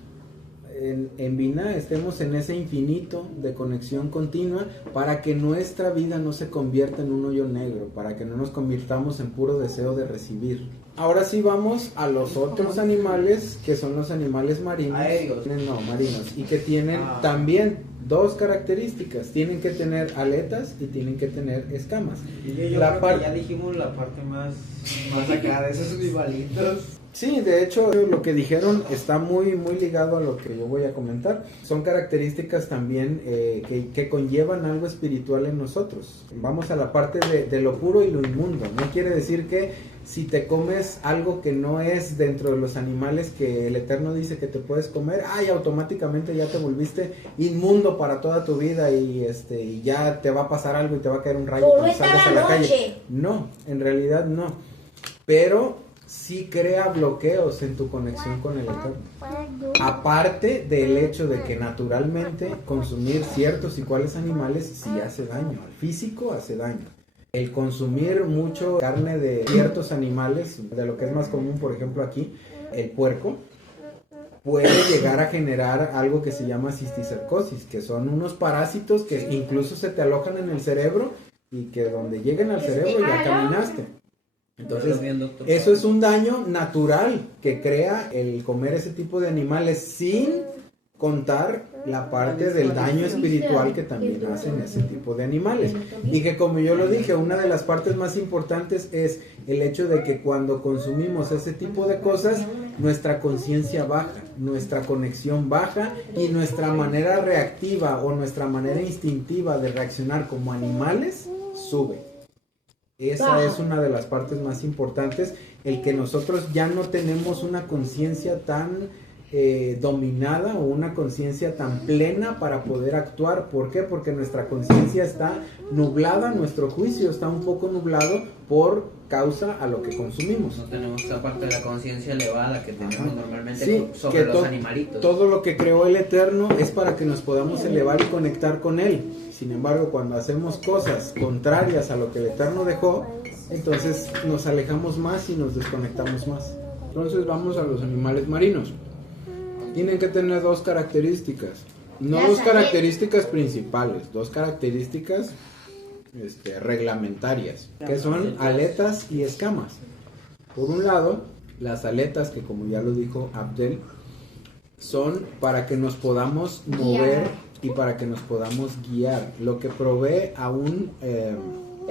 en Binah, estemos en ese infinito de conexión continua para que nuestra vida no se convierta en un hoyo negro, para que no nos convirtamos en puro deseo de recibir. Ahora sí vamos a los otros animales, que son los animales marinos. Aéreos. No, marinos, y que tienen también dos características, tienen que tener aletas y tienen que tener escamas. Y yo La creo par- que ya dijimos la parte más acá de esos animalitos. Sí, de hecho lo que dijeron está muy ligado a lo que yo voy a comentar. Son características también que conllevan algo espiritual en nosotros. Vamos a la parte de lo puro y lo inmundo. No quiere decir que si te comes algo que no es dentro de los animales que el Eterno dice que te puedes comer, automáticamente ya te volviste inmundo para toda tu vida y ya te va a pasar algo y te va a caer un rayo Solo cuando está salgas a la la calle. noche. No, en realidad no. Pero sí crea bloqueos en tu conexión con el Eterno. Aparte del hecho de que naturalmente consumir ciertos y cuáles animales sí hace daño. Al físico hace daño. El consumir mucho carne de ciertos animales, de lo que es más común, por ejemplo aquí, el puerco, puede llegar a generar algo que se llama cisticercosis, que son unos parásitos que incluso se te alojan en el cerebro y que donde lleguen al cerebro ya caminaste. Entonces, Bien, doctor. eso es un daño natural que crea el comer ese tipo de animales sin contar la parte del daño espiritual que también hacen ese tipo de animales. Y que como yo lo dije, una de las partes más importantes es el hecho de que cuando consumimos ese tipo de cosas, nuestra conciencia baja, nuestra conexión baja y nuestra manera reactiva o nuestra manera instintiva de reaccionar como animales sube. Esa es una de las partes más importantes, el que nosotros ya no tenemos una conciencia tan dominada o una conciencia tan plena para poder actuar. ¿Por qué? Porque nuestra conciencia está nublada, nuestro juicio está un poco nublado por causa a lo que consumimos. No tenemos esa parte de la conciencia elevada que tenemos normalmente Sí, sobre que los animalitos. todo lo que creó el Eterno es para que nos podamos elevar y conectar con Él. Sin embargo, cuando hacemos cosas contrarias a lo que el Eterno dejó, entonces nos alejamos más y nos desconectamos más. Entonces vamos a los animales marinos. Tienen que tener dos características. No dos características principales, dos características reglamentarias, que son aletas y escamas. Por un lado, las aletas, que como ya lo dijo Abdel, son para que nos podamos mover y para que nos podamos guiar. Lo que provee a un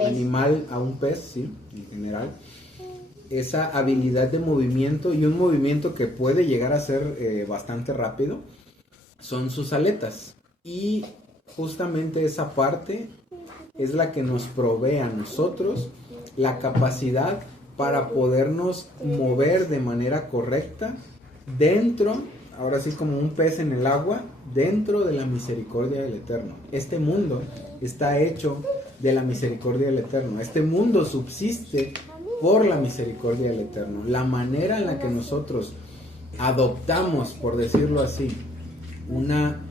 animal, a un pez, sí, en general, esa habilidad de movimiento, y un movimiento que puede llegar a ser bastante rápido, son sus aletas. Y justamente esa parte es la que nos provee a nosotros la capacidad para podernos mover de manera correcta dentro, ahora sí como un pez en el agua, dentro de la misericordia del Eterno. Este mundo está hecho de la misericordia del Eterno. Este mundo subsiste por la misericordia del Eterno. La manera en la que nosotros adoptamos, por decirlo así, una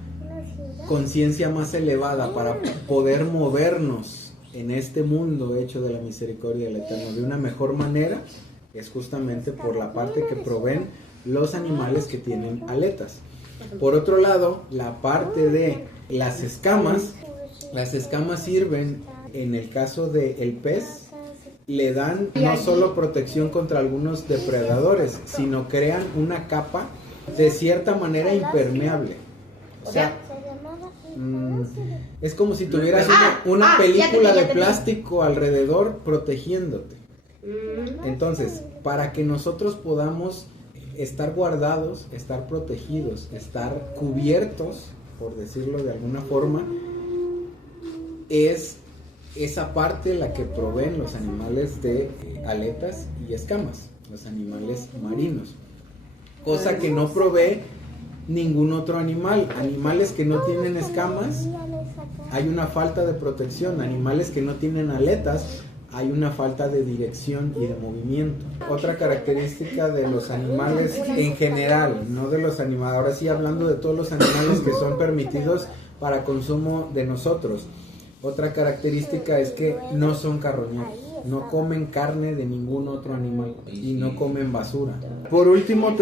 conciencia más elevada para poder movernos en este mundo hecho de la misericordia del Eterno de una mejor manera, es justamente por la parte que proveen los animales que tienen aletas. Por otro lado, la parte de las escamas sirven, en el caso del pez, le dan no solo protección contra algunos depredadores, sino crean una capa de cierta manera impermeable. O sea, es como si tuvieras una película de plástico alrededor protegiéndote. Entonces, para que nosotros podamos estar guardados, estar protegidos, estar cubiertos, por decirlo de alguna forma, es esa parte la que proveen los animales de aletas y escamas, los animales marinos, cosa que no provee ningún otro animal. Animales que no tienen escamas, hay una falta de protección. Animales que no tienen aletas, hay una falta de dirección y de movimiento. Otra característica de los animales en general, no de los animales, ahora sí hablando de todos los animales que son permitidos para consumo de nosotros. Otra característica es que no son carroñeros, no comen carne de ningún otro animal y no comen basura. Por último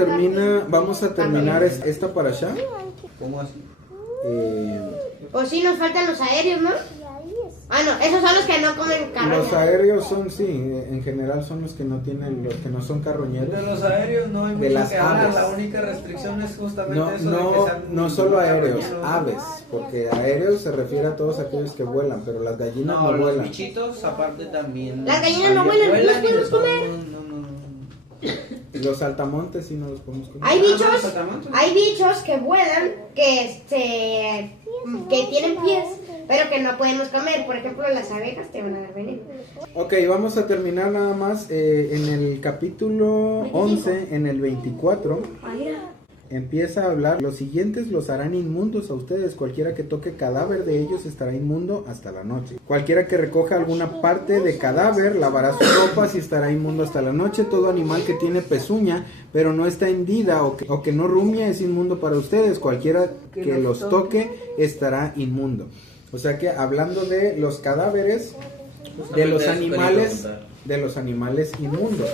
vamos a terminar esta parashá. ¿Cómo así? Pues sí, nos faltan los aéreos, ¿no? Ah, no, esos son los que no comen carroña. Los aéreos son, sí, en general son los que no tienen, los que no son carroñeros. De los aéreos no hay De mucho las que hablar, aves. la única restricción es justamente No, eso de que sean no solo aéreos, carroñeros. aves, porque aéreos se refiere a todos aquellos que vuelan, pero las gallinas no No, los vuelan. bichitos aparte también. Las gallinas no vuelan, ¿no las y podemos los comer? no. Los saltamontes sí no los podemos comer. Hay bichos, los saltamontes. hay bichos que vuelan, que tienen pies, pero que no podemos comer. Por ejemplo, las abejas te van a dar veneno. Ok, vamos a terminar nada más en el capítulo 11, en el 24. Empieza a hablar: los siguientes los harán inmundos a ustedes. Cualquiera que toque cadáver de ellos estará inmundo hasta la noche. Cualquiera que recoja alguna parte de cadáver lavará sus ropas y estará inmundo hasta la noche. Todo animal que tiene pezuña pero no está hendida o que no rumia es inmundo para ustedes. Cualquiera que los toque estará inmundo. O sea que hablando de los cadáveres de los animales inmundos,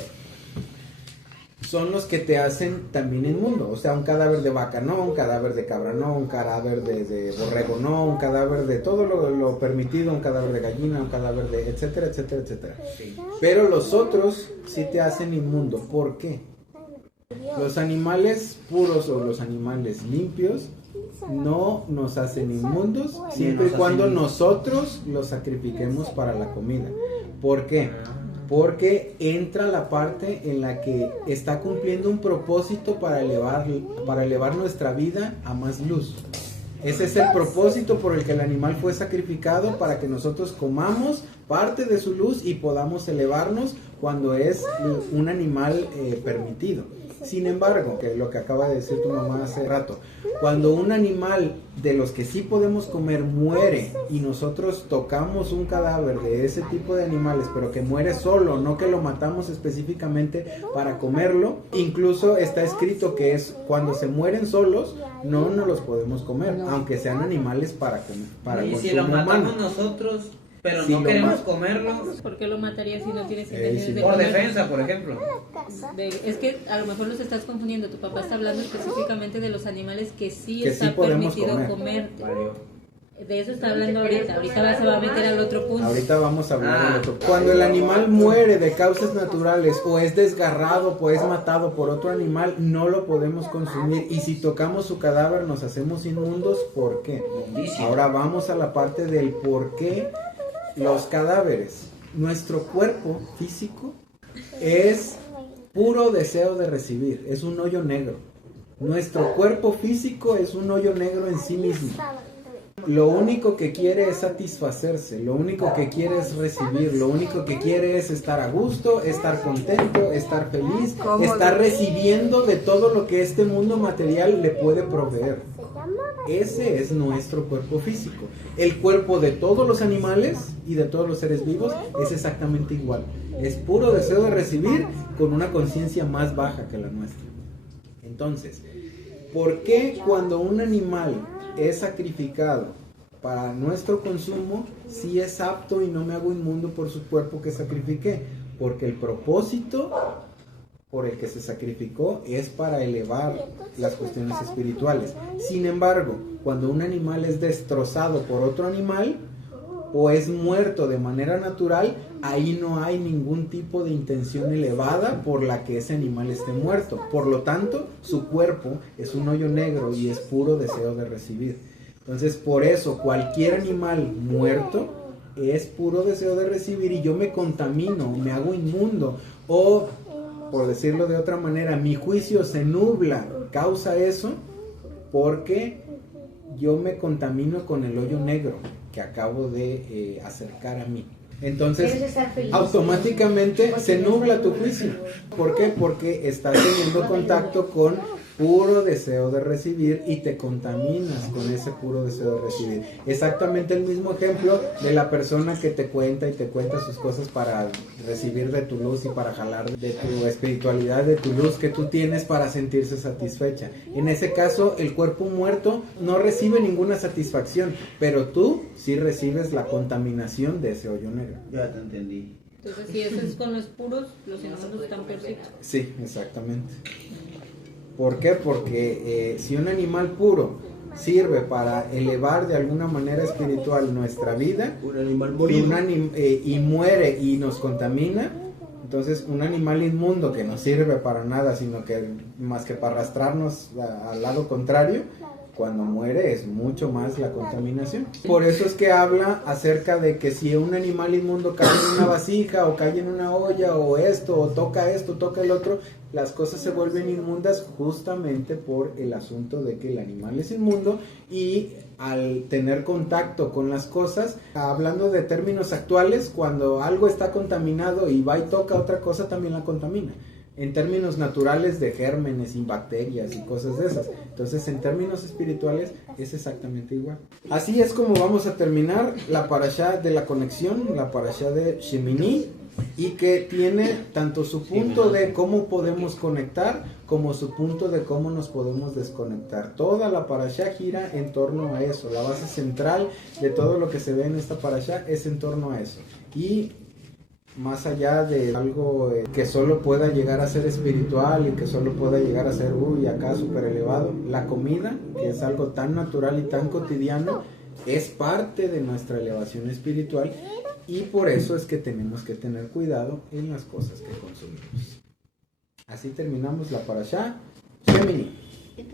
son los que te hacen también inmundo. O sea, un cadáver de vaca no, un cadáver de cabra no, un cadáver de borrego no, un cadáver de todo lo permitido, un cadáver de gallina, un cadáver de etcétera, etcétera, etcétera. Sí. Pero los otros sí te hacen inmundo. ¿Por qué? Los animales puros o los animales limpios no nos hacen inmundos siempre y cuando nosotros los sacrifiquemos para la comida. ¿Por qué? Porque entra la parte en la que está cumpliendo un propósito para elevar nuestra vida a más luz. Ese es el propósito por el que el animal fue sacrificado, para que nosotros comamos parte de su luz y podamos elevarnos cuando es un animal permitido. Sin embargo, que lo que acaba de decir tu mamá hace rato, cuando un animal de los que sí podemos comer muere y nosotros tocamos un cadáver de ese tipo de animales, pero que muere solo, no que lo matamos específicamente para comerlo, incluso está escrito que es cuando se mueren solos, no nos los podemos comer, aunque sean animales para Y consumo si lo matamos humano. nosotros, pero Si no lo queremos ma- comerlo, ¿Por qué lo matarías si no tienes sí. intenciones de por comer? defensa, por ejemplo. Es que a lo mejor los estás confundiendo. Tu papá está hablando específicamente de los animales que sí Que está sí podemos permitido comer. comerte. Valió. De eso está hablando ahorita. Ahorita se va a meter al otro punto. Ahorita vamos a hablar del otro. Cuando el animal muere de causas naturales o es desgarrado o es matado por otro animal, no lo podemos consumir. Y si tocamos su cadáver nos hacemos inmundos. ¿Por qué? Ahora vamos a la parte del por qué los cadáveres. Nuestro cuerpo físico es puro deseo de recibir. Es un hoyo negro. Nuestro cuerpo físico es un hoyo negro en sí mismo. Lo único que quiere es satisfacerse, lo único que quiere es recibir, lo único que quiere es estar a gusto, estar contento, estar feliz, estar recibiendo de todo lo que este mundo material le puede proveer. Ese es nuestro cuerpo físico. El cuerpo de todos los animales y de todos los seres vivos es exactamente igual. Es puro deseo de recibir con una conciencia más baja que la nuestra. Entonces, ¿por qué cuando un animal es sacrificado para nuestro consumo, sí es apto y no me hago inmundo por su cuerpo que sacrifiqué? Porque el propósito por el que se sacrificó es para elevar las cuestiones espirituales. Sin embargo, cuando un animal es destrozado por otro animal o es muerto de manera natural, ahí no hay ningún tipo de intención elevada por la que ese animal esté muerto. Por lo tanto, su cuerpo es un hoyo negro y es puro deseo de recibir. Entonces, por eso, cualquier animal muerto es puro deseo de recibir y yo me contamino, me hago inmundo. O, por decirlo de otra manera, mi juicio se nubla, causa eso porque yo me contamino con el hoyo negro que acabo de acercar a mí. Entonces, ¿Quieres estar feliz? automáticamente se nubla tu juicio. ¿Por qué? Porque estás teniendo contacto con puro deseo de recibir y te contaminas con ese puro deseo de recibir. Exactamente el mismo ejemplo de la persona que te cuenta y te cuenta sus cosas para recibir de tu luz y para jalar de tu espiritualidad, de tu luz que tú tienes para sentirse satisfecha. En ese caso, el cuerpo muerto no recibe ninguna satisfacción, pero tú sí recibes la contaminación de ese hoyo negro. Ya te entendí. Entonces, si eso es con los puros, los inmundos están peorcitos. Sí, exactamente. ¿Por qué? Porque si un animal puro sirve para elevar de alguna manera espiritual nuestra vida, Un animal y, morido. y muere y nos contamina, entonces un animal inmundo que no sirve para nada, sino que más que para arrastrarnos al lado contrario, cuando muere es mucho más la contaminación. Por eso es que habla acerca de que si un animal inmundo cae en una vasija o cae en una olla o esto toca el otro, las cosas se vuelven inmundas justamente por el asunto de que el animal es inmundo y al tener contacto con las cosas, hablando de términos actuales, cuando algo está contaminado y va y toca otra cosa, también la contamina. En términos naturales de gérmenes y bacterias y cosas de esas. Entonces, en términos espirituales es exactamente igual. Así es como vamos a terminar la parashá de la conexión, la parashá de Shemini, y que tiene tanto su punto de cómo podemos conectar como su punto de cómo nos podemos desconectar. Toda la parashá gira en torno a eso. La base central de todo lo que se ve en esta parashá es en torno a eso. Y más allá de algo que solo pueda llegar a ser espiritual y que solo pueda llegar a ser acá súper elevado, la comida, que es algo tan natural y tan cotidiano, es parte de nuestra elevación espiritual y por eso es que tenemos que tener cuidado en las cosas que consumimos. Así terminamos la parashá Shemini.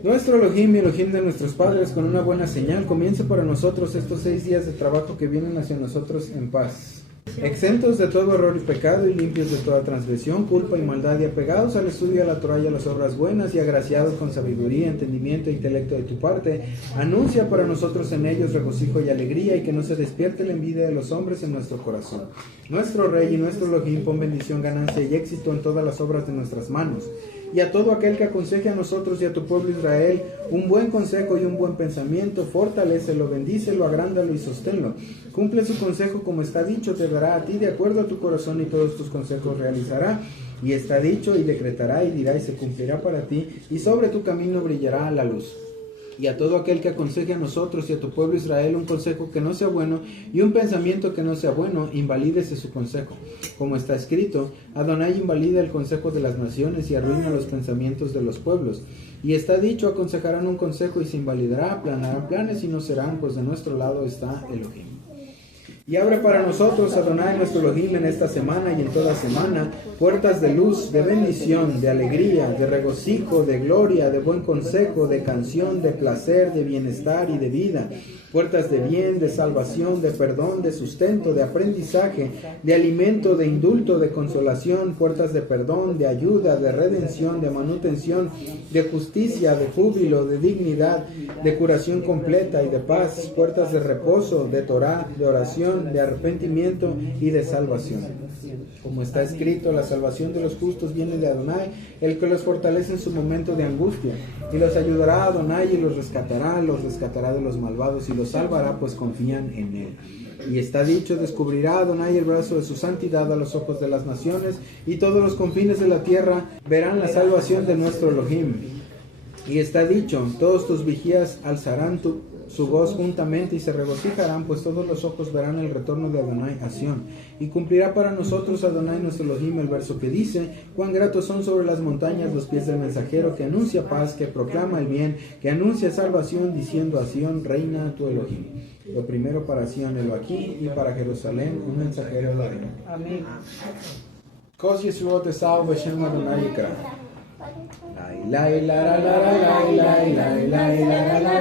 Nuestro Elohim y Elohim de nuestros padres, con una buena señal, comience para nosotros estos 6 días de trabajo que vienen hacia nosotros en paz. Exentos de todo error y pecado y limpios de toda transgresión, culpa y maldad y apegados al estudio, a la Torah y a las obras buenas y agraciados con sabiduría, entendimiento e intelecto de tu parte, anuncia para nosotros en ellos regocijo y alegría y que no se despierte la envidia de los hombres en nuestro corazón. Nuestro Rey y nuestro Elohim, pon bendición, ganancia y éxito en todas las obras de nuestras manos. Y a todo aquel que aconseje a nosotros y a tu pueblo Israel un buen consejo y un buen pensamiento, fortalécelo, bendícelo, agrándalo y sosténlo. Cumple su consejo como está dicho, te dará a ti de acuerdo a tu corazón y todos tus consejos realizará. Y está dicho y decretará y dirá y se cumplirá para ti y sobre tu camino brillará la luz. Y a todo aquel que aconseje a nosotros y a tu pueblo Israel un consejo que no sea bueno y un pensamiento que no sea bueno, invalídese su consejo. Como está escrito, Adonai invalida el consejo de las naciones y arruina los pensamientos de los pueblos. Y está dicho, aconsejarán un consejo y se invalidará, planarán planes y no serán, pues de nuestro lado está Elohim. Y abre para nosotros, Adonai, nuestro Elohim, en esta semana y en toda semana, puertas de luz, de bendición, de alegría, de regocijo, de gloria, de buen consejo, de canción, de placer, de bienestar y de vida. Puertas de bien, de salvación, de perdón, de sustento, de aprendizaje, de alimento, de indulto, de consolación. Puertas de perdón, de ayuda, de redención, de manutención, de justicia, de júbilo, de dignidad, de curación completa y de paz. Puertas de reposo, de Torah, de oración, de arrepentimiento y de salvación. Como está escrito, la salvación de los justos viene de Adonai, el que los fortalece en su momento de angustia. Y los ayudará Adonai y los rescatará de los malvados y los salvará, pues confían en él. Y está dicho, descubrirá Adonai el brazo de su santidad a los ojos de las naciones, y todos los confines de la tierra verán la salvación de nuestro Elohim. Y está dicho, todos tus vigías alzarán su voz juntamente y se regocijarán, pues todos los ojos verán el retorno de Adonai a Sión. Y cumplirá para nosotros Adonai nuestro Elohim el verso que dice, cuán gratos son sobre las montañas los pies del mensajero que anuncia paz, que proclama el bien, que anuncia salvación, diciendo a Sión, reina tu Elohim. Lo primero para Sión, Elohim, y para Jerusalén, un mensajero Elohim. Amén. Kos Yeshua te salve, Shem Adonai Yikra. La la la la la la la la la la.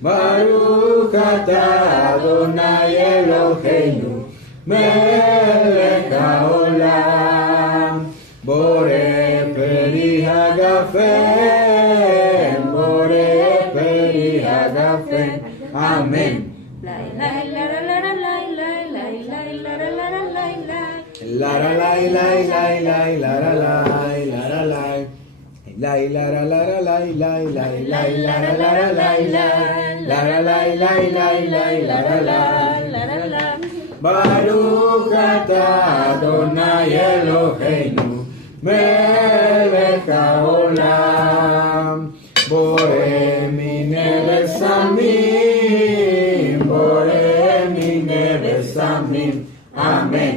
Baruch atah Adonai Eloheinu melech haolam borei peri hagafen borei peri hagafen. Amén. La la la la la la la la la la la. La la la la la la la la la. Baruch atah Adonai Eloheinu melech haolam borei minei besamim borei minei besamim. Amén.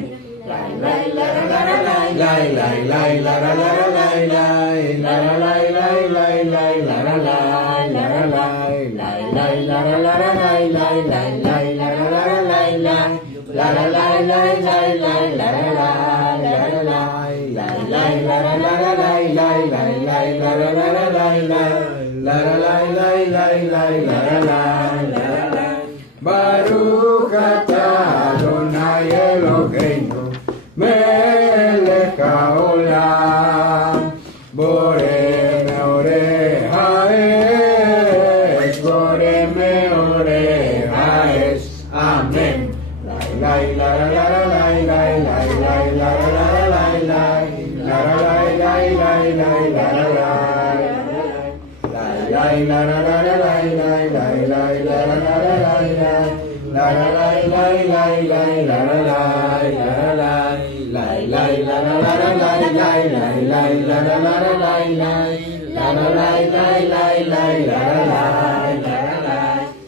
Baruch atah Adonai Eloheinu melech haolam borei meorei haaretz borei meorei haaretz. Amén. La la la la la la la la la la la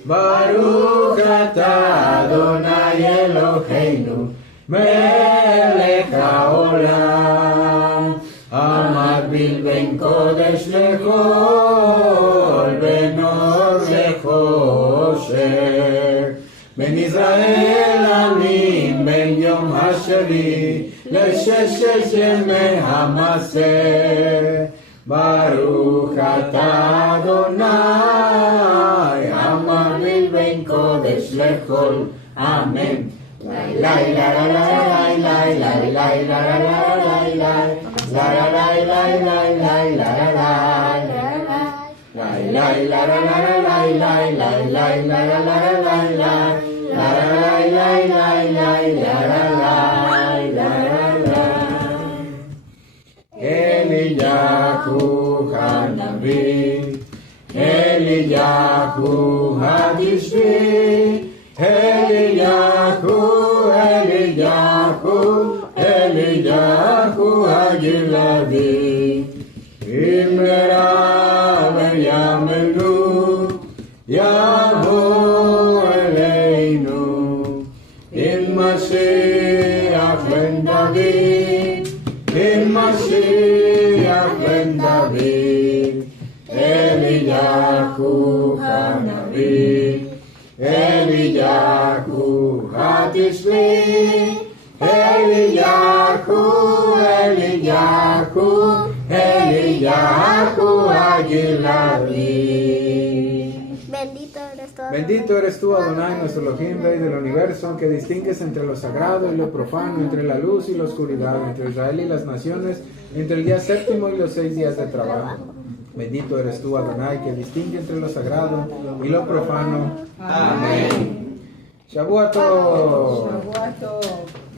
Baruch atah Adonai Eloheinu melech haolam המקביל בין קודש לחול, בין אור לחושך, בין ישראל עמים, בין יום השביעי לששת ימי המעשה. ברוך אתה אדוני המקביל lechol. Amén. Lai lai la la la lai lai lai lai la la la lai lai la la lai lai lai lai la la lai lai lai la la la lai lai lai lai la la la lai lai la la lai lai lai lai la la lai la la. Eliyahu Hanavi, Eliyahu Hadishvi, Eliyahu, Eliyahu, Eliyahu Hagiladi, Imra Yamelu, Yahu Eleinu, in Mashiach ben David, in Mashiach ben David, Eliyahu Hanavi, Eliyahu Hadishvi, Eliyahu, Eliyahu, Eliyahu Hagiladi. Bendito eres tú, Adonai, nuestro Elohim, Rey del universo, que distingues entre lo sagrado y lo profano, entre la luz y la oscuridad, entre Israel y las naciones, entre el día séptimo y los 6 días de trabajo. Bendito eres tú, Adonai, que distingue entre lo sagrado y lo profano. Amén. Shavuot Tov.